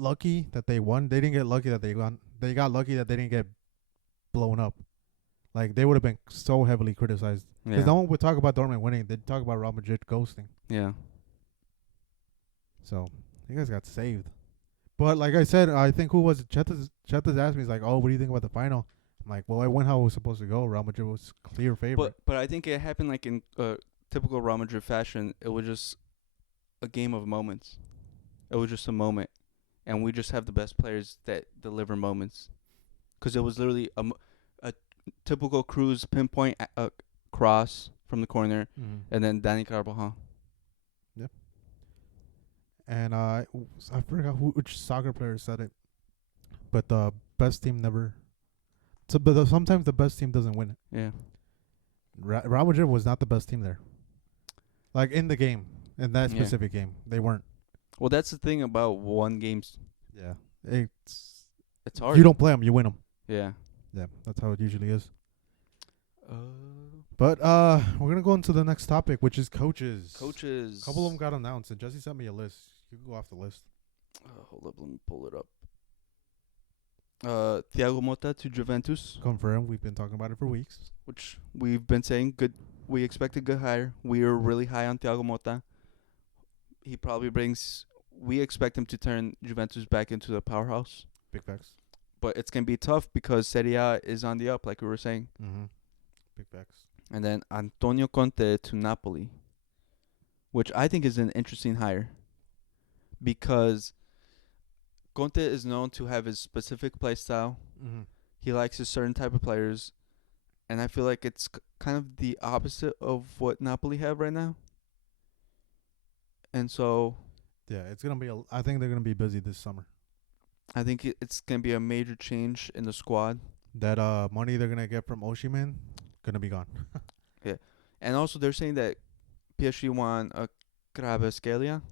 lucky that they won. They didn't get lucky that they won. They got lucky that they didn't get blown up. Like they would have been so heavily criticized. Because no one would talk about Dortmund winning. They'd talk about Real Madrid ghosting. Yeah. So you guys got saved. But like I said, I think who was it? Chetas asked me, he's like, oh, what do you think about the final? I'm like, well, I went how it was supposed to go. Real Madrid was clear favorite. But I think it happened like in typical Real Madrid fashion. It was just a game of moments. It was just a moment. And we just have the best players that deliver moments. Because it was literally a typical Cruz pinpoint cross from the corner. And then Dani Carvajal. Yep. And I forgot which soccer player said it. But the best team never... but sometimes the best team doesn't win it. Yeah. Real Madrid was not the best team there. Like in the game. In that specific game. They weren't. Well, that's the thing about one games. Yeah. It's hard. If you don't play them, you win them. Yeah. Yeah, that's how it usually is. But we're going to go into the next topic, which is coaches. Coaches. A couple of them got announced, and Jesse sent me a list. You can go off the list. Hold up, let me pull it up. Thiago Motta to Juventus. Confirmed. We've been talking about it for weeks. Which we've been saying good. We expect a good hire. We are really high on Thiago Motta. He probably brings... We expect him to turn Juventus back into a powerhouse. Big facts. But it's going to be tough because Serie A is on the up, like we were saying. Big facts. And then Antonio Conte to Napoli, which I think is an interesting hire. Because Conte is known to have his specific play style. He likes a certain type of players. And I feel like it's kind of the opposite of what Napoli have right now. And so... Yeah, it's going to be... I think they're going to be busy this summer. I think it's going to be a major change in the squad. That money they're going to get from Osimhen going to be gone. Yeah. And also they're saying that PSG want a Kvaratskhelia.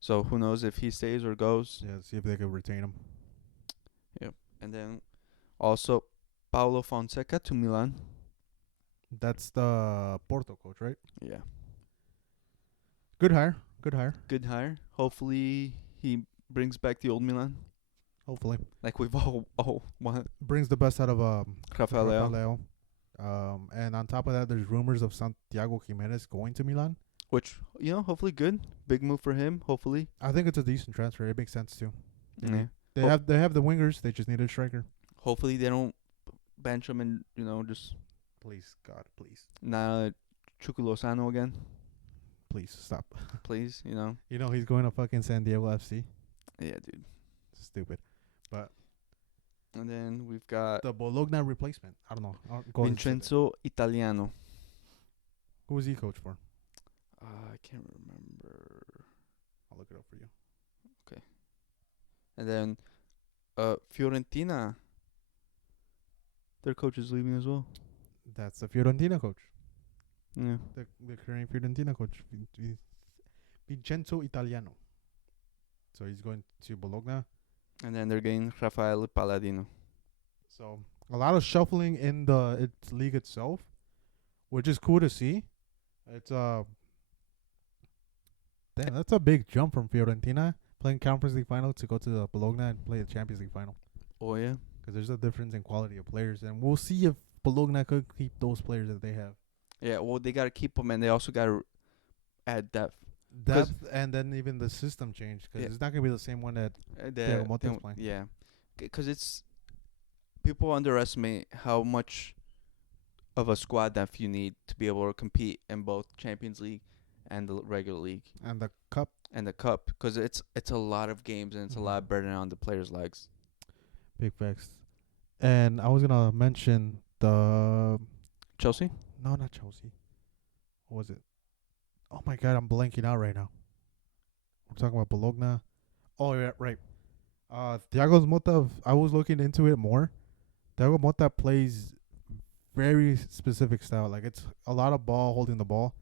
So who knows if he stays or goes. Yeah, see if they can retain him. Yep. And then also Paulo Fonseca to Milan. That's the Porto coach, right? Yeah. Good hire. Good hire. Hopefully he brings back the old Milan. Hopefully. Like we've all want. Brings the best out of Rafael Leao. And on top of that, there's rumors of Santiago Jimenez going to Milan. Which, hopefully good. Big move for him, hopefully. I think it's a decent transfer. It makes sense too. Yeah. They have the wingers. They just need a striker. Hopefully they don't bench him and, just... Please, God, please. Not Chucky Lozano again. Please, stop. Please, he's going to fucking San Diego FC. Yeah, dude. Stupid. But... And then we've got... the Bologna replacement. I don't know. Vincenzo Italiano. Who was he coach for? I can't remember. I'll look it up for you. Okay. And then Fiorentina. Their coach is leaving as well. That's the Fiorentina coach. Yeah. The current Fiorentina coach. Vincenzo Italiano. So he's going to Bologna. And then they're getting Rafael Palladino. So a lot of shuffling in its league itself, which is cool to see. It's damn, that's a big jump from Fiorentina playing Conference League final to go to the Bologna and play the Champions League final. Oh yeah, because there's a difference in quality of players, and we'll see if Bologna could keep those players that they have. Yeah, well, they gotta keep them, and they also gotta add depth. Depth, and then even the system change because Yeah. it's not gonna be the same one that Thiago Montiel's playing. Yeah, because it's people underestimate how much of a squad depth you need to be able to compete in both Champions League and the regular league And the cup, and the cup, because it's a lot of games and it's a lot of burden on the players' legs. big facts. And I was gonna mention the Chelsea? no, not Chelsea. What was it? Oh my god, I'm blanking out right now. We're talking about Bologna. Oh yeah, right. Thiago Motta. I was looking into it more. Thiago Motta plays very specific style. Like it's a lot of ball holding the ball,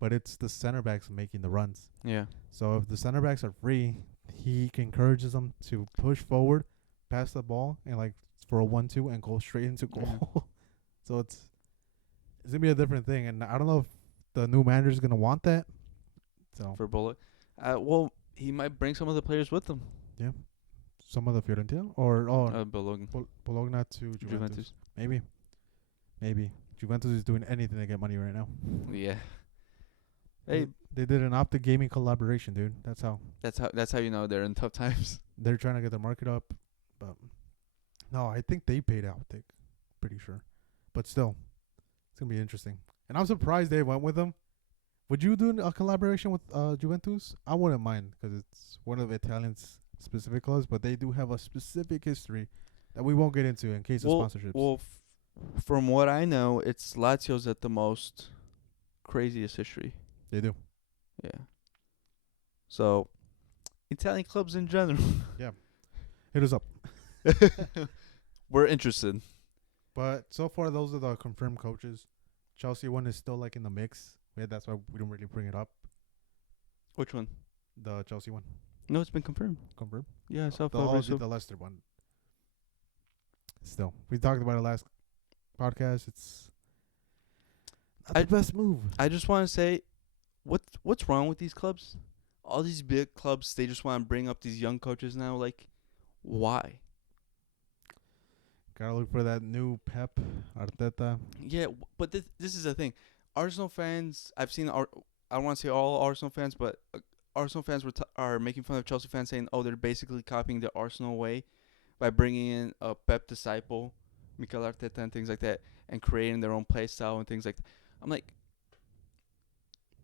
but it's the center backs making the runs. Yeah. So if the center backs are free, he encourages them to push forward, pass the ball, and like for a 1-2 and go straight into goal. So it's gonna be a different thing, and I don't know if the new manager is gonna want that. So For Bullet. Well, he might bring some of the players with him. some of the Fiorentina or Bologna. Bologna to Juventus. Maybe Juventus is doing anything to get money right now. Yeah. Hey, They did an Optic Gaming collaboration, dude. That's how that's how you know they're in tough times. they're trying to get the market up. But no, I think they paid Optic. Pretty sure. But still, it's gonna be interesting. And I'm surprised they went with them. Would you do a collaboration with Juventus? I wouldn't mind because it's one of Italian's specific clubs, but they do have a specific history that we won't get into in case of sponsorships. Well, from what I know, it's Lazio's at the most craziest history. They do. Yeah. So, Italian clubs in general. Hit us up. We're interested. But so far, those are the confirmed coaches. Chelsea one is still like in the mix. Yeah, that's why we don't really bring it up. Which one? The Chelsea one. No, it's been confirmed. Confirmed? Yeah, I saw The Leicester one. Still, we talked about it last podcast. It's not the best move. I just want to say, what's wrong with these clubs? All these big clubs, they just want to bring up these young coaches now. Like, why? Gotta look for that new Pep Arteta. Yeah, but this is the thing. Arsenal fans, I've seen. I don't want to say all Arsenal fans, but Arsenal fans are making fun of Chelsea fans, saying, "Oh, they're basically copying the Arsenal way by bringing in a Pep disciple, Mikel Arteta, and things like that, and creating their own play style and things like that." I'm like,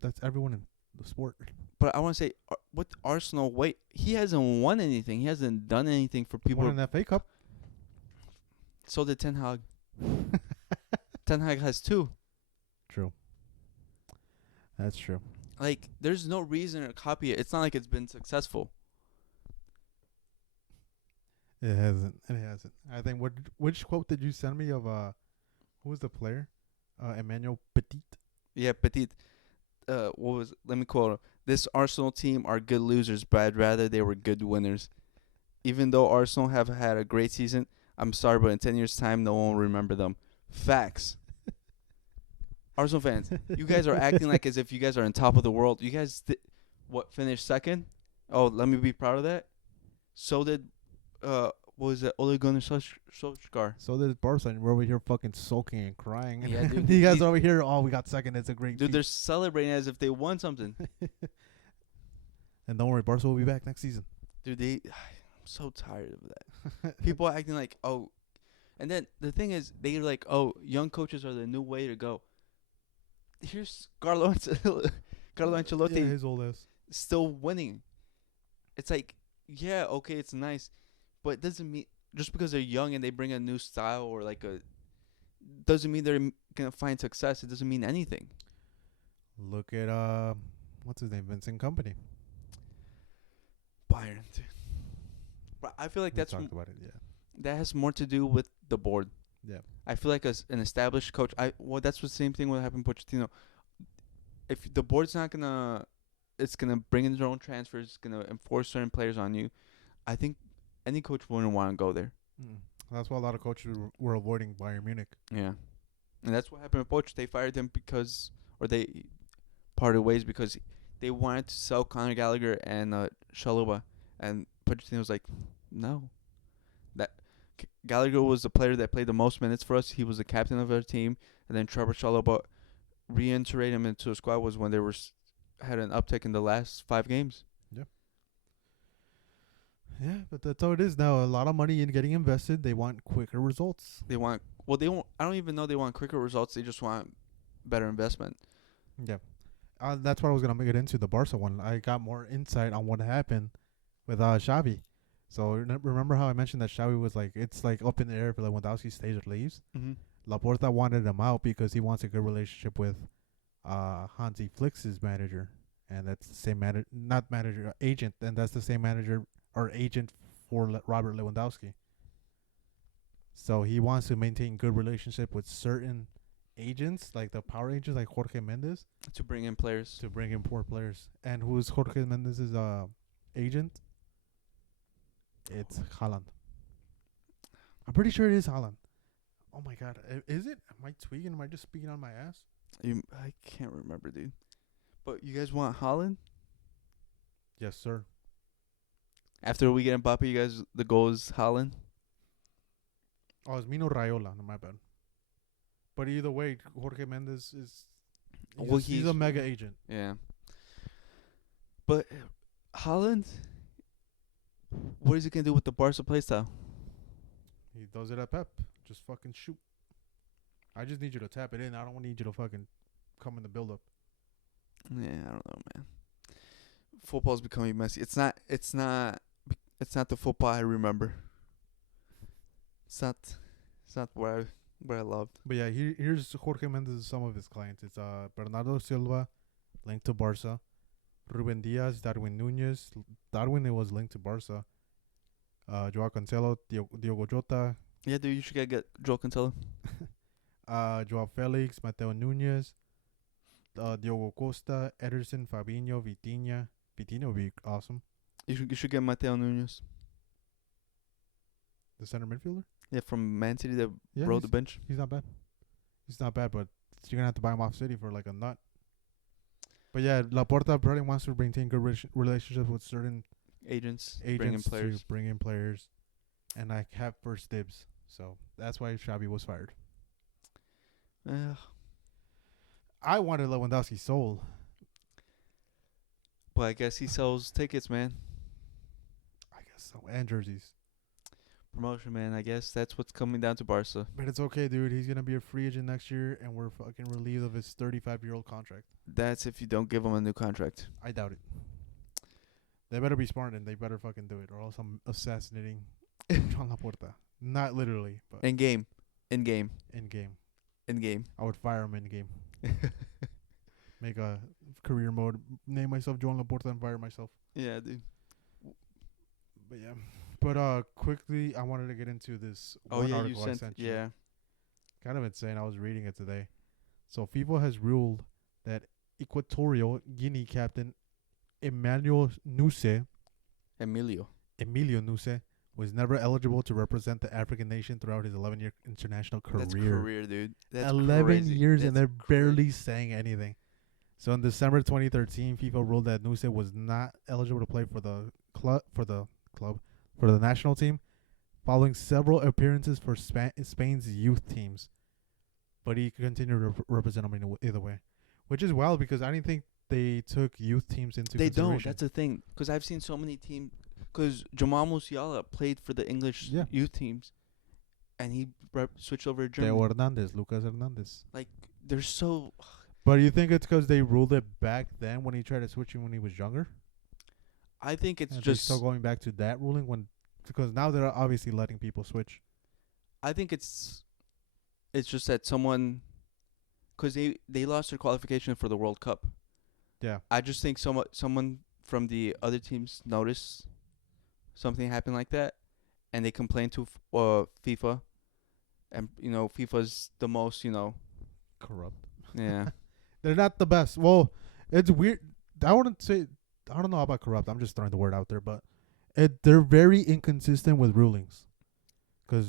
that's everyone in the sport. but I want to say, what Arsenal way? He hasn't won anything. He hasn't done anything for people. Won an FA Cup. So did Ten Hag. Ten Hag has 2. True. That's true. Like, there's no reason to copy it. It's not like it's been successful. It hasn't. I think which quote did you send me of who was the player? Emmanuel Petit. Yeah, Petit. What was? Let me quote him. This Arsenal team are good losers, but I'd rather they were good winners. Even though Arsenal have had a great season, I'm sorry, but in 10 years' time, no one will remember them. Facts. Arsenal fans, you guys are acting like as if you guys are on top of the world. You guys, finished second? Oh, let me be proud of that. So did, what was it, Ole Gunnar Solskjaer. So did Barca, and we're over here fucking sulking and crying. Yeah, dude. You guys are over here, oh, we got second. It's a great Dude, feat. they're celebrating as if they won something. And don't worry, Barca will be back next season. Dude, I'm so tired of that. People acting like, oh. And then the thing is, they're like, oh, young coaches are the new way to go. Here's Carlo Ancelotti. Yeah, his old ass. Still winning. It's like, yeah, okay, it's nice, but it doesn't mean just because they're young and they bring a new style or like doesn't mean they're gonna find success. It doesn't mean anything. Look at what's his name, Vincent Kompany. Bayern, dude. But I feel like We talked about it. Yeah. that has more to do with the board. Yeah. I feel like as an established coach, that's the same thing what happened with Pochettino. If the board's not gonna, it's gonna bring in their own transfers, it's gonna enforce certain players on you. I think any coach wouldn't want to go there. That's why a lot of coaches were avoiding Bayern Munich. Yeah, and that's what happened with Poch. They fired him they parted ways because they wanted to sell Conor Gallagher and Chaluba, and Pochettino was like, no. Gallagher was the player that played the most minutes for us. He was the captain of our team, and then Trevor Chalobah reintegrate him into a squad was when they had an uptick in the last 5 games. Yeah, but that's how it is now. A lot of money in getting invested. They want quicker results. They won't. I don't even know they want quicker results. They just want better investment. Yeah. That's what I was going to get into, the Barca one. I got more insight on what happened with Xavi. So remember how I mentioned that Xavi was like, it's like up in the air if Lewandowski stays or leaves? Mm-hmm. Laporta wanted him out because he wants a good relationship with Hansi Flick's manager. And that's the same agent. And that's the same manager or agent for Robert Lewandowski. So he wants to maintain good relationship with certain agents, like the power agents, like Jorge Mendes, To bring in players. to bring in poor players. And who's Jorge Mendes' agent? It's Haaland. I'm pretty sure it is Haaland. Oh my god, is it? Am I tweaking? Am I just speaking on my ass? I can't remember, dude. But you guys want Haaland? Yes, sir. After we get Mbappe, you guys, the goal is Haaland? Oh, it's Mino Raiola. No, my bad. But either way, Jorge Mendes is... He's a mega agent. Yeah. But Haaland, what is he going to do with the Barca playstyle? He does it at Pep. Just fucking shoot. I just need you to tap it in. I don't need you to fucking come in the build-up. Yeah, I don't know, man. Football's becoming messy. It's not the football I remember. It's not what I loved. But yeah, here's Jorge Mendes, some of his clients. It's Bernardo Silva, linked to Barca. Ruben Diaz, Darwin Nunez. Darwin, it was linked to Barca. Joao Cancelo, Diogo Jota. Yeah, dude, you should get Joao Cancelo. Joao Felix, Mateo Nunez. Diogo Costa, Ederson, Fabinho, Vitinha. Vitinha would be awesome. You should get Mateo Nunez. The center midfielder? Yeah, from Man City that rode the bench. He's not bad. He's not bad, but you're going to have to buy him off City for like a nut. But yeah, Laporta probably wants to maintain good relationships with certain agents bring in players, and like have first dibs. So that's why Xavi was fired. I wanted Lewandowski sold. But I guess he sells tickets, man. I guess so, and jerseys. Promotion, man. I guess that's what's coming down to Barca. But it's okay, dude. He's gonna be a free agent next year, and we're fucking relieved of his 35-year-old contract. That's if you don't give him a new contract. I doubt it. They better be smart and they better fucking do it, or else I'm assassinating Joan Laporta. Not literally, but In game. in game. I would fire him in game. Make a career mode. Name myself Joan Laporta and fire myself. Yeah, dude. But yeah. But quickly, I wanted to get into this article I sent you. Yeah. Kind of insane. I was reading it today. So FIFA has ruled that Equatorial Guinea captain Emilio Nuce was never eligible to represent the African nation throughout his 11-year international career. That's career, dude. That's 11 crazy. years, That's and they're crazy. barely saying anything. So in December 2013, FIFA ruled that Nuce was not eligible to play for the national team, following several appearances for Spain's youth teams. But he continued to represent them either way, which is wild because I didn't think they took youth teams into consideration. They don't. That's the thing. Because I've seen so many teams. Because Jamal Musiala played for the English youth teams, and he switched over to Germany. Lucas Hernandez. Like, they're so... But you think it's because they ruled it back then when he tried to switch him when he was younger? I think it's and just... still going back to that ruling because now they're obviously letting people switch. I think it's just that someone... Because they lost their qualification for the World Cup. Yeah. I just think someone from the other teams noticed something happened like that, and they complained to FIFA. And, FIFA's the most, corrupt. Yeah. They're not the best. Well, it's weird. I don't know about corrupt. I'm just throwing the word out there, but they're very inconsistent with rulings. Because,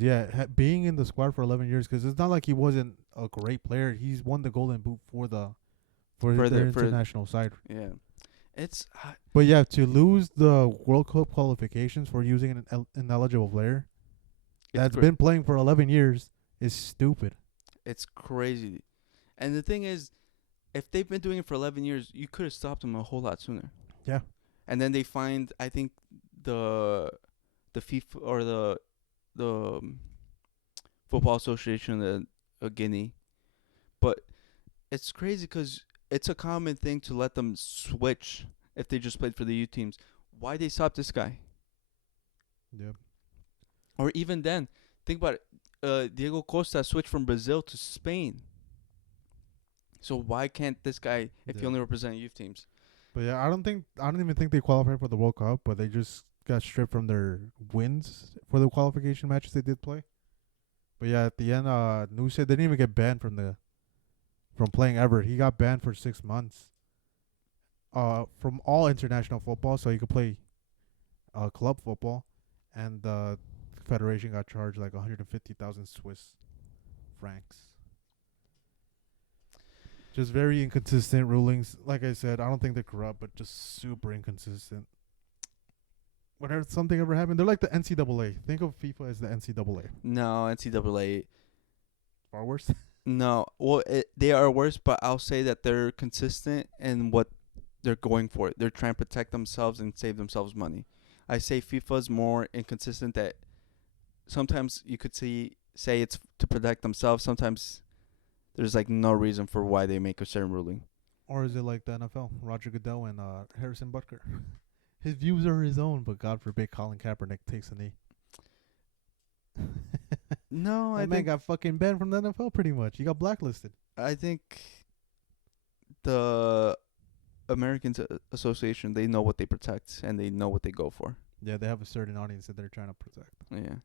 being in the squad for 11 years, because it's not like he wasn't a great player. He's won the Golden Boot for the international side. Yeah. It's... But, to lose the World Cup qualifications for using an ineligible player, that's been playing for 11 years is stupid. It's crazy. And the thing is, if they've been doing it for 11 years, you could have stopped them a whole lot sooner. Yeah. And then they find, I think, the FIFA or the Football Association of Guinea. But it's crazy because it's a common thing to let them switch if they just played for the youth teams. Why they stop this guy? Yeah. Or even then, think about it. Diego Costa switched from Brazil to Spain. So why can't this guy if he only represents youth teams? But yeah, I don't even think they qualified for the World Cup, but they just got stripped from their wins for the qualification matches they did play. But yeah, at the end, Nusa didn't even get banned from playing ever. He got banned for 6 months. From all international football, so he could play club football, and the federation got charged like 150,000 Swiss francs. Just very inconsistent rulings. Like I said, I don't think they're corrupt, but just super inconsistent. Whenever something ever happened, they're like the NCAA. Think of FIFA as the NCAA. No, NCAA. Far worse. No, well, they are worse, but I'll say that they're consistent in what they're going for. They're trying to protect themselves and save themselves money. I say FIFA's more inconsistent. That sometimes you could say it's to protect themselves. Sometimes there's like no reason for why they make a certain ruling. Or is it like the NFL? Roger Goodell and Harrison Butker. His views are his own, but God forbid Colin Kaepernick takes a knee. No, that man got fucking banned from the NFL pretty much. He got blacklisted. I think the American Association, they know what they protect and they know what they go for. Yeah, they have a certain audience that they're trying to protect. Yeah.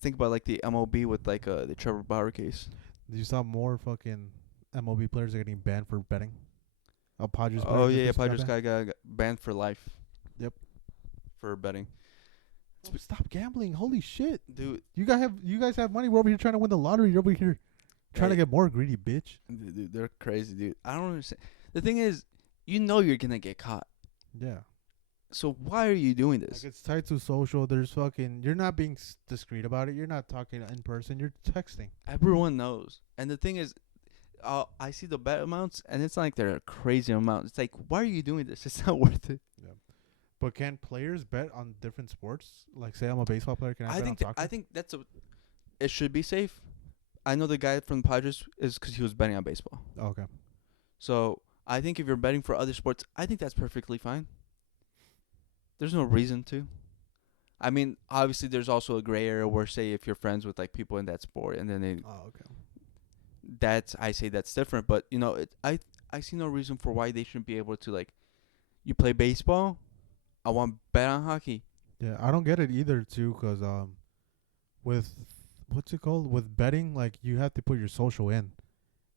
Think about like the MLB with like the Trevor Bauer case. You saw more fucking MLB players are getting banned for betting. Padres oh yeah, Padres guy got banned for life. Yep. For betting. Oh, stop gambling! Holy shit, dude! You guys have money. We're over here trying to win the lottery. You're over here trying to get more greedy, bitch. Dude, they're crazy, dude. I don't understand. The thing is, you're gonna get caught. Yeah. So why are you doing this? Like, it's tied to social. There's fucking. You're not being discreet about it. You're not talking in person. You're texting. Everyone knows. And the thing is, I see the bet amounts, and it's not like they're a crazy amount. It's like, why are you doing this? It's not worth it. Yeah. But can players bet on different sports? Like, say I'm a baseball player. Can I bet on soccer? I think it should be safe. I know the guy from the Padres is because he was betting on baseball. Oh, okay. So I think if you're betting for other sports, I think that's perfectly fine. There's no reason to. I mean, obviously, there's also a gray area where, say, if you're friends with like people in that sport, and then they. Oh, okay. I say that's different, but I see no reason for why they shouldn't be able to like. You play baseball, I want to bet on hockey. Yeah, I don't get it either too, cause with what's it called, with betting, like you have to put your social in,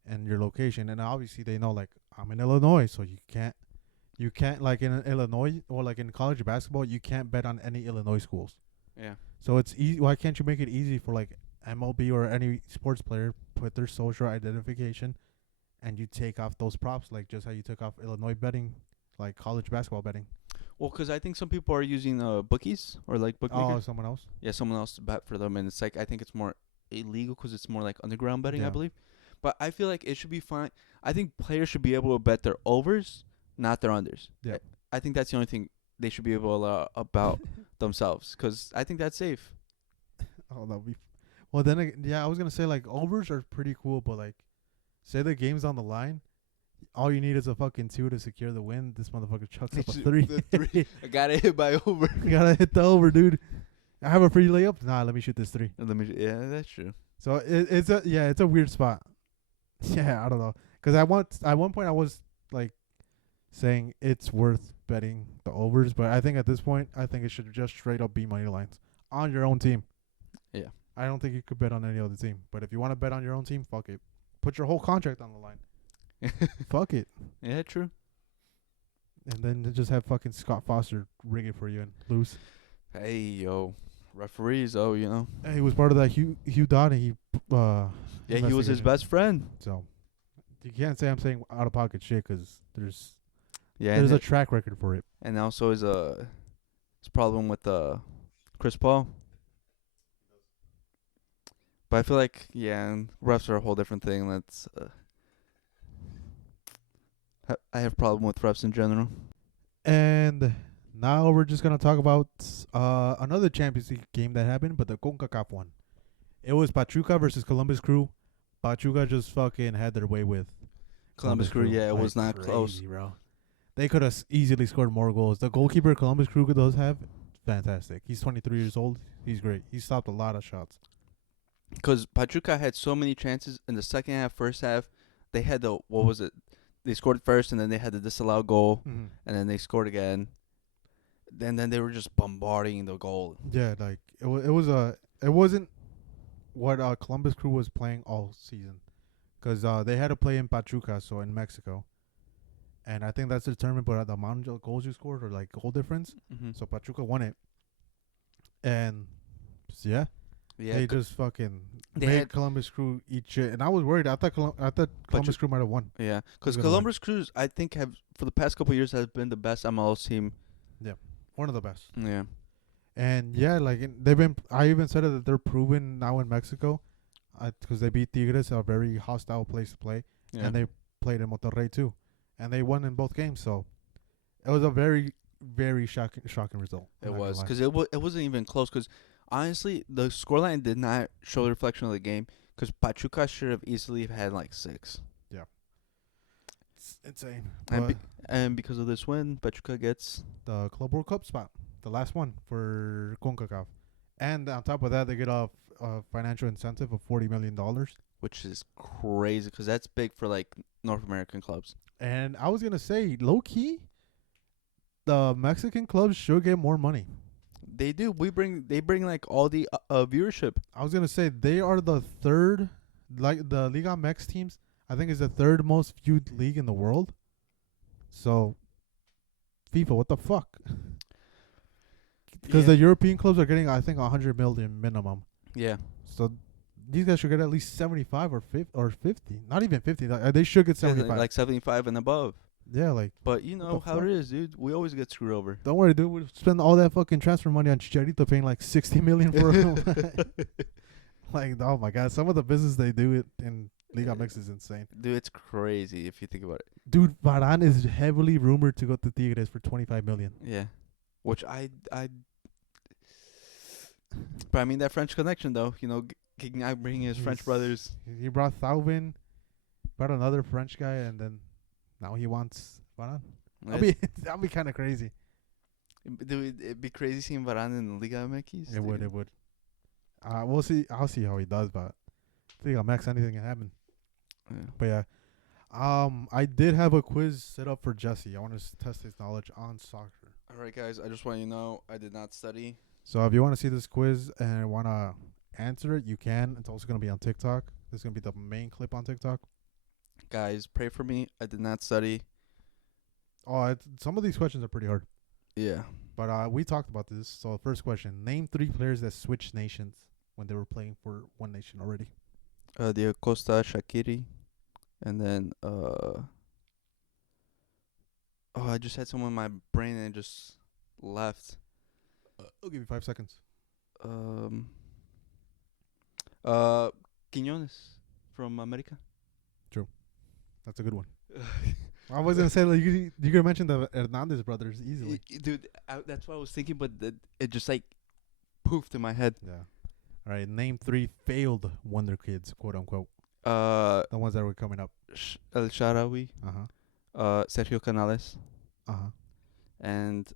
and your location, and obviously they know like I'm in Illinois, so you can't like in Illinois or like in college basketball, you can't bet on any Illinois schools. Yeah. So it's easy. Why can't you make it easy for like MLB or any sports player put their social identification, and you take off those props, like just how you took off Illinois betting, like college basketball betting. Well, because I think some people are using bookies or like bookmakers. Oh, someone else? Yeah, someone else to bet for them, and it's like I think it's more illegal because it's more like underground betting, Yeah. I believe. But I feel like it should be fine. I think players should be able to bet their overs, not their unders. Yeah. I think that's the only thing they should be able to about themselves, because I think that's safe. Oh, that'll be. Well, then yeah, I was gonna say like overs are pretty cool, but like, say the game's on the line, all you need is a fucking 2 to secure the win. This motherfucker chucks up a 3. The 3. I got to hit by over. You gotta hit the over, dude. I have a free layup. Nah, let me shoot this 3. Yeah, that's true. So it's a weird spot. Yeah, I don't know. Because at one point I was like saying it's worth betting the overs, but I think at this point I think it should just straight up be money lines on your own team. Yeah. I don't think you could bet on any other team. But if you want to bet on your own team, fuck it. Put your whole contract on the line. Fuck it. Yeah, true. And then just have fucking Scott Foster rig it for you and lose. Hey, yo. Referees, He was part of that Hugh Donnie. Yeah, he was his best friend. So you can't say I'm saying out of pocket shit, because there's a track record for it. And also his problem with Chris Paul. But I feel like, and refs are a whole different thing. That's I have a problem with refs in general. And now we're just gonna talk about another Champions League game that happened, but the CONCACAF one. It was Pachuca versus Columbus Crew. Pachuca just fucking had their way with Columbus Crew, yeah, it was not close. bro. They could have easily scored more goals. The goalkeeper Columbus Crew does have, fantastic. He's 23 years old. He's great. He stopped a lot of shots. Because Pachuca had so many chances in the second half, first half. They had the, what was it? They scored first, and then they had the disallowed goal, and then they scored again. Then they were just bombarding the goal. Yeah, like it wasn't what Columbus Crew was playing all season, because they had to play in Pachuca, so in Mexico, and I think that's determined by the amount of goals you scored or like goal difference. Mm-hmm. So Pachuca won it, and yeah, they just fucking made Columbus Crew eat shit, and I was worried. I thought Columbus Crew might have won. Yeah, because Columbus Crew, I think, have for the past couple of years has been the best MLS team. Yeah, one of the best. Yeah, and yeah, like they've been. I even said it that they're proven now in Mexico, because they beat Tigres, a very hostile place to play, and they played in Monterrey too, and they won in both games. So it was a very, very shocking result. It was, because it wasn't even close. Because honestly, the scoreline did not show a reflection of the game. Because Pachuca should have easily had like 6. Yeah, it's insane. And because of this win, Pachuca gets the Club World Cup spot, the last one for CONCACAF, and on top of that, they get a financial incentive of $40 million, which is crazy because that's big for like North American clubs. And I was gonna say, low key, the Mexican clubs should get more money. They do. They bring like all the viewership. I was gonna say they are the third, like the Liga MX teams. I think is the third most viewed league in the world. So, FIFA, what the fuck? Because the European clubs are getting, I think, 100 million minimum. Yeah. So these guys should get at least 75 or 50. Not even 50. They should get 75. Like 75 and above. Yeah, like. But you know how it is, dude. We always get screwed over. Don't worry, dude. We spend all that fucking transfer money on Chicharito, paying like 60 million for him. Like, oh my god, some of the business they do it in Liga MX is insane. Dude, it's crazy if you think about it. Dude, Varane is heavily rumored to go to Tigres for 25 million. Yeah, which I. But I mean that French connection, though. You know, bringing his French brothers. He brought Thauvin, brought another French guy, and then now he wants Varane. That'd be kind of crazy. Dude, it'd be crazy seeing Varane in the Liga MX. It would. We'll see. I'll see how he does, but Liga MX, anything can happen. Yeah. But yeah, I did have a quiz set up for Jesse. I want to test his knowledge on soccer. All right, guys. I just want you to know I did not study. So if you want to see this quiz and want to answer it, you can. It's also going to be on TikTok. This is going to be the main clip on TikTok. Guys, pray for me. I did not study. Oh, some of these questions are pretty hard. Yeah. But we talked about this. So first question. Name 3 players that switched nations when they were playing for one nation already. Diego Costa, Shaqiri, and then I just had someone in my brain and it just left. I'll give you 5 seconds. Quiñones from America. True. That's a good one. I was going to say, like, you could have mentioned the Hernandez brothers easily. Dude, that's what I was thinking, but it just, like, poofed in my head. Yeah. All right, name 3 failed wonder kids, quote unquote. The ones that were coming up. El Shaarawy. Sergio Canales. And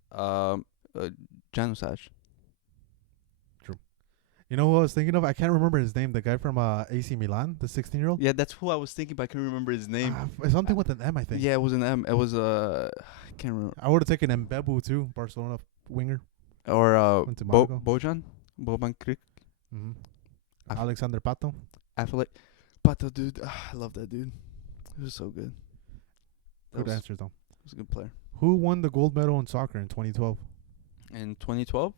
Januzaj. True. You know who I was thinking of? I can't remember his name. The guy from AC Milan, the 16-year-old. Yeah, that's who I was thinking, but I can't remember his name. Something with an M, I think. Yeah, it was an M. It was I can't remember. I would have taken Mbappe too, Barcelona winger. Or Boban Krić. Alexander Pato. I feel like Pato, dude. I love that dude. He was so good. Good answers though. He was a good player. Who won the gold medal in soccer in 2012? In 2012?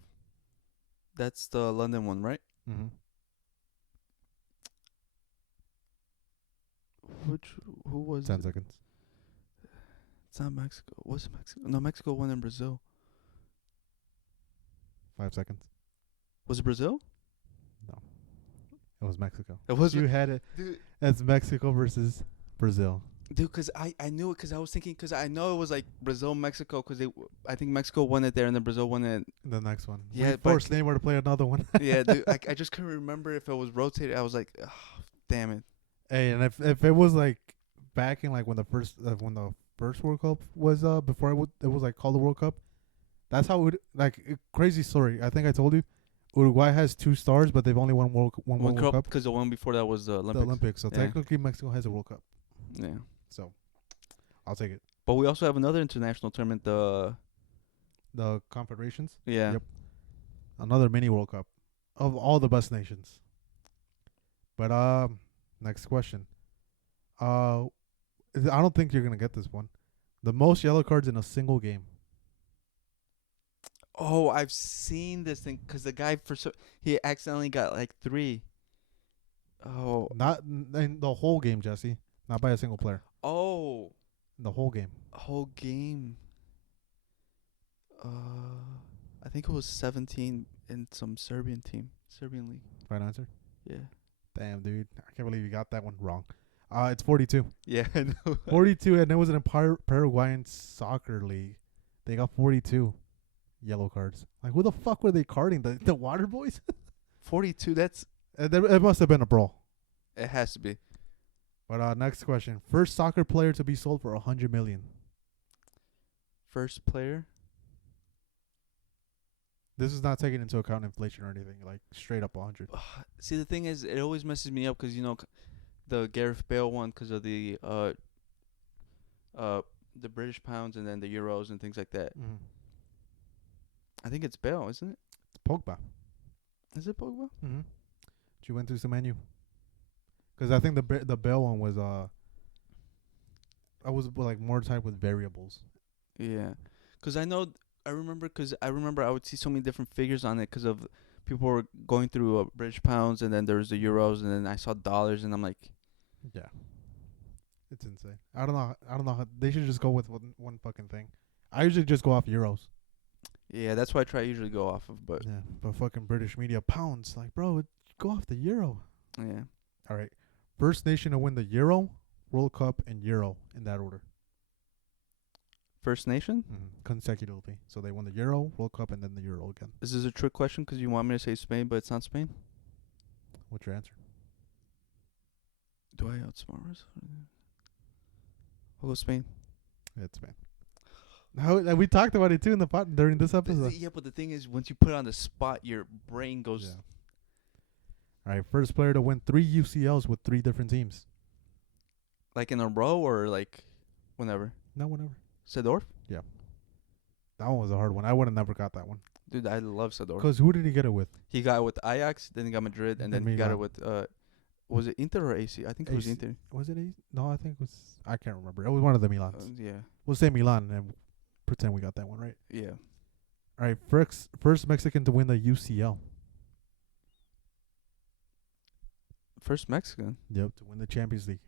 That's the London one, right? Who was 10 seconds. It's not Mexico. Was it Mexico? No, Mexico won in Brazil. 5 seconds. Was it Brazil? No. It was Mexico. It was. You had it. Dude, That's Mexico versus Brazil. Because I knew it because I was thinking because I know it was like Brazil, Mexico because I think Mexico won it there and then Brazil won it. The next one. Yeah, We but forced Neymar to play another one. yeah, dude, I just couldn't remember if it was rotated. I was like, oh, damn it. Hey, and if it was like back in like when the first World Cup was before it was like called the World Cup, that's how it crazy story. I think I told you, Uruguay has 2 stars, but they've only won one World Cup because the one before that was the Olympics. The Olympics. So Yeah. technically Mexico has a World Cup. Yeah. So I'll take it. But we also have another international tournament. The Confederations. Yeah. Yep. Another mini World Cup of all the best nations. But next question. I don't think you're gonna get this one. The most yellow cards in a single game. Oh, I've seen this thing because the guy he accidentally got like 3. Oh. Not in the whole game, Jesse. Not by a single player. Oh. The whole game. Whole game. I think it was 17 in some Serbian league. Right answer. Yeah. Damn, dude. I can't believe you got that one wrong. It's 42. Yeah, I know. 42, and it was in a Paraguayan soccer league. They got 42 yellow cards. Like, who the fuck were they carding? The Water Boys? 42. That's. It must have been a brawl. It has to be. But next question. First soccer player to be sold for $100 million. First player. This is not taking into account inflation or anything. Like, straight up 100. See, the thing is, it always messes me up because, the Gareth Bale one because of the British pounds and then the euros and things like that. Mm. I think it's Bale, isn't it? It's Pogba. Is it Pogba? Mm-hmm. Juventus the menu. Because I think the Bale one was I was like more type with variables. Yeah, because I remember I would see so many different figures on it because of people were going through British pounds and then there's the euros and then I saw dollars and I'm like, yeah, it's insane. I don't know how they should just go with one fucking thing. I usually just go off euros. yeah, that's what I usually go off of, but Yeah, but fucking British media pounds, like, bro, go off the euro. yeah. All right, first nation to win the Euro, World Cup, and Euro in that order. First nation? Consecutively. So they won the Euro, World Cup, and then the Euro again. Is this a trick question because you want me to say Spain, but it's not Spain? What's your answer? Do I outsmart us? I'll go Spain. Yeah, it's Spain. Now, we talked about it too in the pot during this episode. Yeah, but the thing is, once you put it on the spot, your brain goes. Yeah. All right, first player to win 3 UCLs with 3 different teams. Like in a row or like whenever? No, whenever. Sedorf? Yeah. That one was a hard one. I would have never got that one. Dude, I love Sedorf. Because who did he get it with? He got it with Ajax, then he got Madrid, and then he got it Milan. with was it Inter or AC? I think it was AC. Inter. Was it AC? No, I think it was. I can't remember. It was one of the Milans. Yeah. We'll say Milan and pretend we got that one right. Yeah. All right, first Mexican to win the UCL. First Mexican. Yep, to win the Champions League.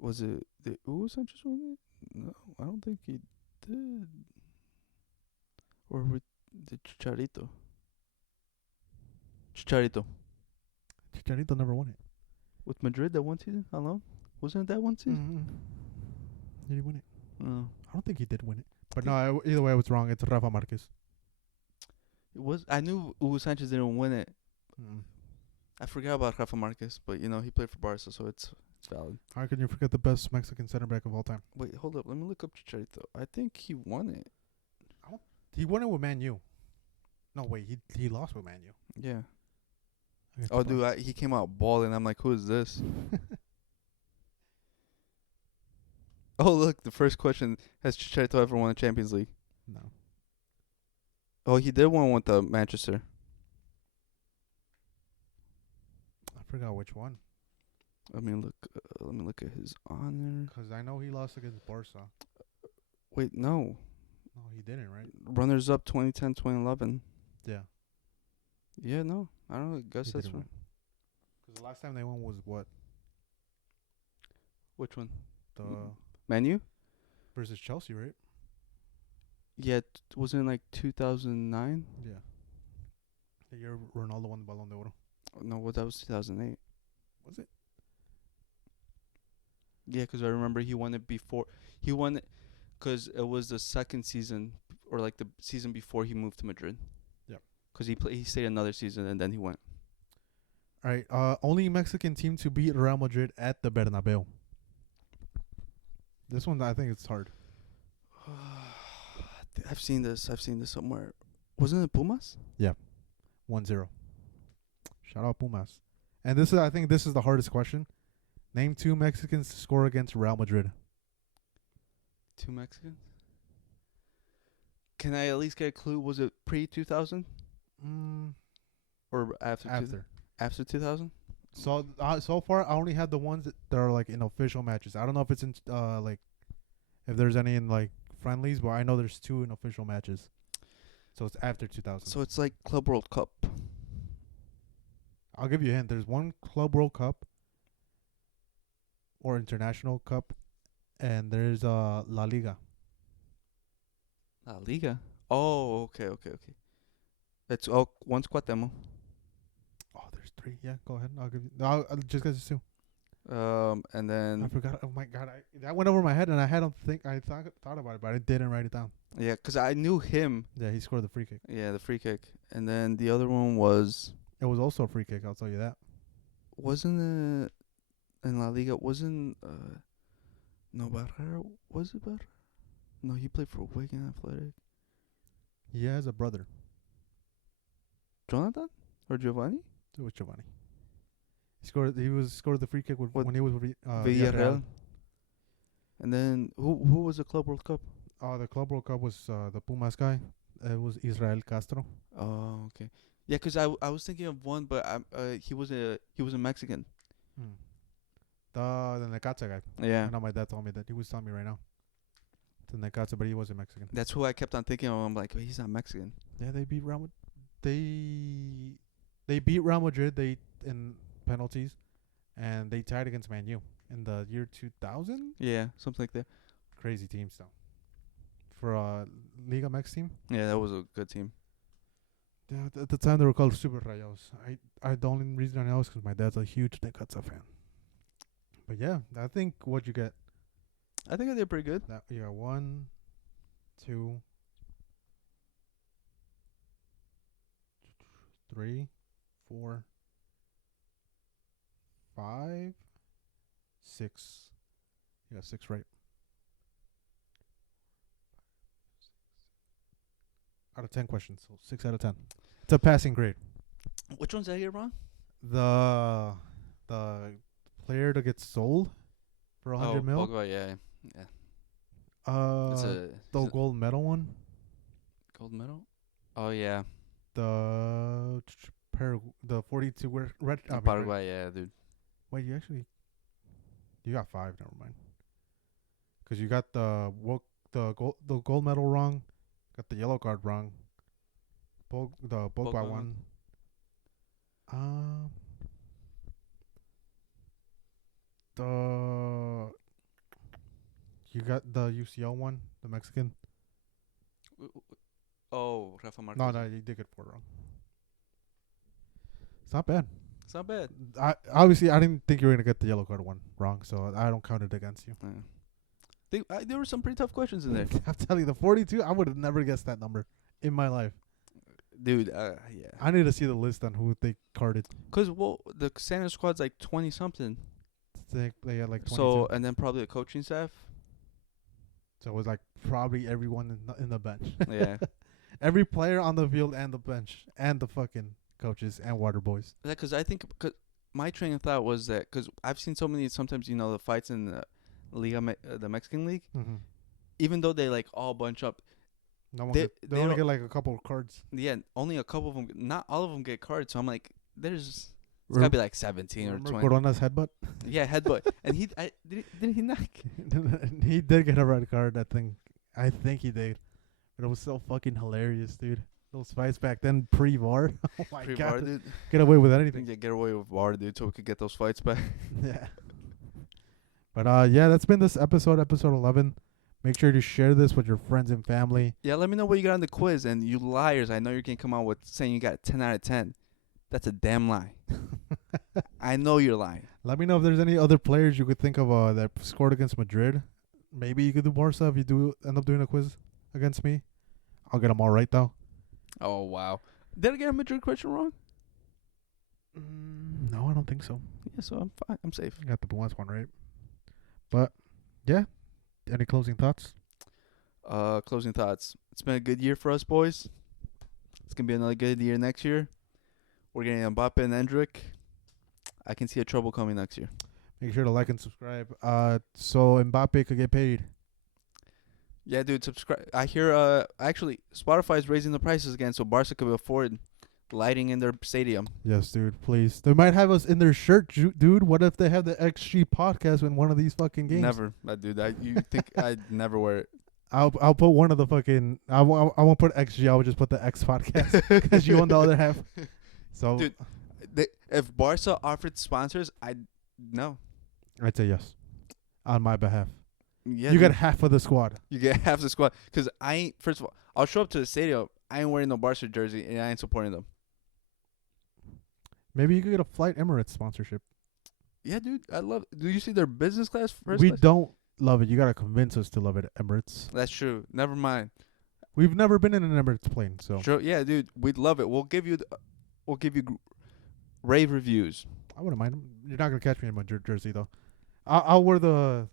Was it the Hugo Sanchez win it? No, I don't think he did. Or with the Chicharito. Chicharito. Chicharito never won it. With Madrid that one season alone? Wasn't it that one season? Mm-hmm. Did he win it? No. I don't think he did win it. But no, either way, I was wrong. It's Rafa Marquez. It was. I knew Hugo Sanchez didn't win it. Mm. I forgot about Rafa Marquez, but he played for Barca, so it's valid. How can you forget the best Mexican center back of all time? Wait, hold up. Let me look up Chicharito. I think he won it. He won it with Man U. No, wait, he lost with Man U. Yeah. Oh, dude, he came out balling. I'm like, who is this? Oh, look, the first question: has Chicharito ever won a Champions League? No. Oh, he did one with Manchester. I forgot which one. Let me look at his honor. Because I know he lost against Barca. Wait, no. No, he didn't, right? Runners up 2010, 2011. Yeah. Yeah, no. I don't know. I guess He that's didn't right. win. Because the last time they won was what? Which one? The Man U? versus Chelsea, right? Yeah, wasn't it like 2009? Yeah. The year Ronaldo won the Ballon d'Oro. No, what that was 2008. Was it? Yeah, because I remember he won it before. He won it because it was the second season, or like the season before he moved to Madrid. Yep. Because he stayed another season and then he went. All right. Only Mexican team to beat Real Madrid at the Bernabeu. This one, I think it's hard. I've seen this somewhere. Wasn't it Pumas? 1-0. Shout out Pumas. And this is, I think, this is the hardest question. Name 2 Mexicans to score against Real Madrid. 2 Mexicans? Can I at least get a clue? Was it pre-2000? Or after? After 2000? So far, I only had the ones that are like in official matches. I don't know if it's in like if there's any in like friendlies, but I know there's 2 in official matches. So it's after 2000. So it's like Club World Cup. I'll give you a hint. There's one Club World Cup or International Cup, and there's La Liga. La Liga? Oh, okay. It's one's Cuauhtémoc. Oh, there's 3. Yeah, go ahead. I'll give you. I'll just get 2. And then I forgot. Oh my god, that went over my head, and I thought about it, but I didn't write it down. yeah, because I knew him. Yeah, he scored the free kick. Yeah, the free kick. And then the other one was It was also a free kick. I'll tell you that. wasn't it in La Liga? Wasn't no Barrera? Was it Barrera? No, he played for Wigan Athletic. He has a brother. Jonathan or Giovanni? It was Giovanni. He scored the free kick when he was with Villarreal. And then who was the Club World Cup? The Club World Cup was the Pumas guy. It was Israel Castro. Oh, okay. Yeah, because I was thinking of one, but he was a Mexican. The Necaxa guy. Yeah. I know my dad told me that. He was telling me right now. The Necaxa, but he wasn't Mexican. That's who I kept on thinking of. I'm like, oh, he's not Mexican. Yeah, they beat Real Madrid. They beat Real Madrid in penalties, and they tied against Man U in the year 2000. Yeah, something like that. Crazy teams though. For a Liga MX team. Yeah, that was a good team. Yeah, at the time they were called Super Rayos. The only reason I know is because my dad's a huge Necaxa fan. But yeah, I think what you get. I think I did pretty good. That you got 1, 2, 3, 4, 5, 6. You got 6 right. Out of 10 questions, so 6 out of 10. It's a passing grade. Which ones did I get wrong? The player to get sold for 100 mil. Pogba, yeah. The gold medal one. Gold medal? Oh yeah. The 42 red. Paraguay, yeah, dude. Wait, you got 5. Never mind. Because you got the gold medal wrong. Got the yellow card wrong. The Pogba one. You got the UCL one, the Mexican. Oh, Rafa Marquez. No, you did get 4 wrong. It's not bad. It's not bad. Obviously, I didn't think you were gonna get the yellow card one wrong, so I don't count it against you. Yeah. There were some pretty tough questions in there. I'm telling you, the 42, I would have never guessed that number in my life. Dude, yeah. I need to see the list on who they carded. Because, the Santa squad's like 20-something. They had like 22. So, and then probably the coaching staff. So it was like probably everyone in the bench. Yeah. Every player on the field and the bench and the fucking coaches and water boys. Yeah, because I think my train of thought was that because I've seen so many sometimes the fights in the Liga, the Mexican league, even though they like all bunch up, they only get like a couple of cards. Yeah, only a couple of them. Not all of them get cards. So I'm like, it's gotta be like 17 or 20. Corona's headbutt. Yeah, headbutt. And didn't he not? He did get a red card. I think he did. But it was so fucking hilarious, dude. Those fights back then, pre-VAR. Oh my god, dude. Get away with anything. Yeah, get away with VAR, dude, so we could get those fights back. Yeah. But yeah, that's been this episode 11. Make sure to share this with your friends and family. Yeah, let me know what you got on the quiz. And you liars, I know you're going to come out with saying you got 10 out of 10. That's a damn lie. I know you're lying. Let me know if there's any other players you could think of that scored against Madrid. Maybe you could do Barca if you do end up doing a quiz against me. I'll get them all right, though. Oh, wow. Did I get a Madrid question wrong? No, I don't think so. Yeah, so I'm fine. I'm safe. I got the last one right. But, yeah. Any closing thoughts? Closing thoughts. It's been a good year for us, boys. It's going to be another good year next year. We're getting Mbappe and Hendrick. I can see a trouble coming next year. Make sure to like and subscribe. So Mbappe could get paid. Yeah, dude, subscribe. I hear, actually, Spotify's raising the prices again, so Barca could afford lighting in their stadium. Yes, dude, please. They might have us in their shirt, dude. What if they have the XG podcast in one of these fucking games? Never, dude. You think I'd never wear it? I'll put one of the fucking. I won't put XG. I'll just put the X podcast because you own the other half. So, dude, if Barca offered sponsors, no. I'd say yes, on my behalf. Yeah, you get half of the squad. You get half the squad. Because I ain't. First of all, I'll show up to the stadium. I ain't wearing no Barca jersey, and I ain't supporting them. Maybe you could get a Flight Emirates sponsorship. Yeah, dude, I love it. Do you see their business class first We class? don't love it. You gotta convince us to love it, Emirates. That's true. Never mind. We've never been in an Emirates plane, so. Sure, yeah, dude, we'd love it. We'll give you rave reviews. I wouldn't mind. You're not gonna catch me in my jersey though. I'll wear the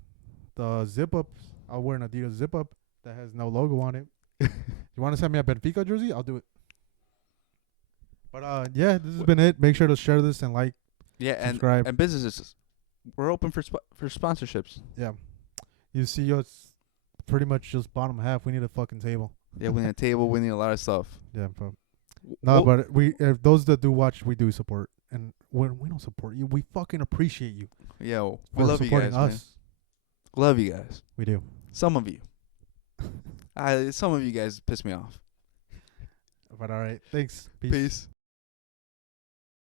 zip ups. I'll wear an Adidas zip up that has no logo on it. You want to send me a Benfica jersey? I'll do it. But yeah, this has been it. Make sure to share this and like. Yeah, subscribe. and businesses, we're open for sponsorships. Yeah, you see us pretty much just bottom half. We need a fucking table. Yeah, we need a table. We need a lot of stuff. Yeah, but but if those that do watch, we do support, and when we don't support you, we fucking appreciate you. Yeah, we love you guys, us. man. Love you guys. We do. Some of you. Some of you guys piss me off. But all right, thanks. Peace.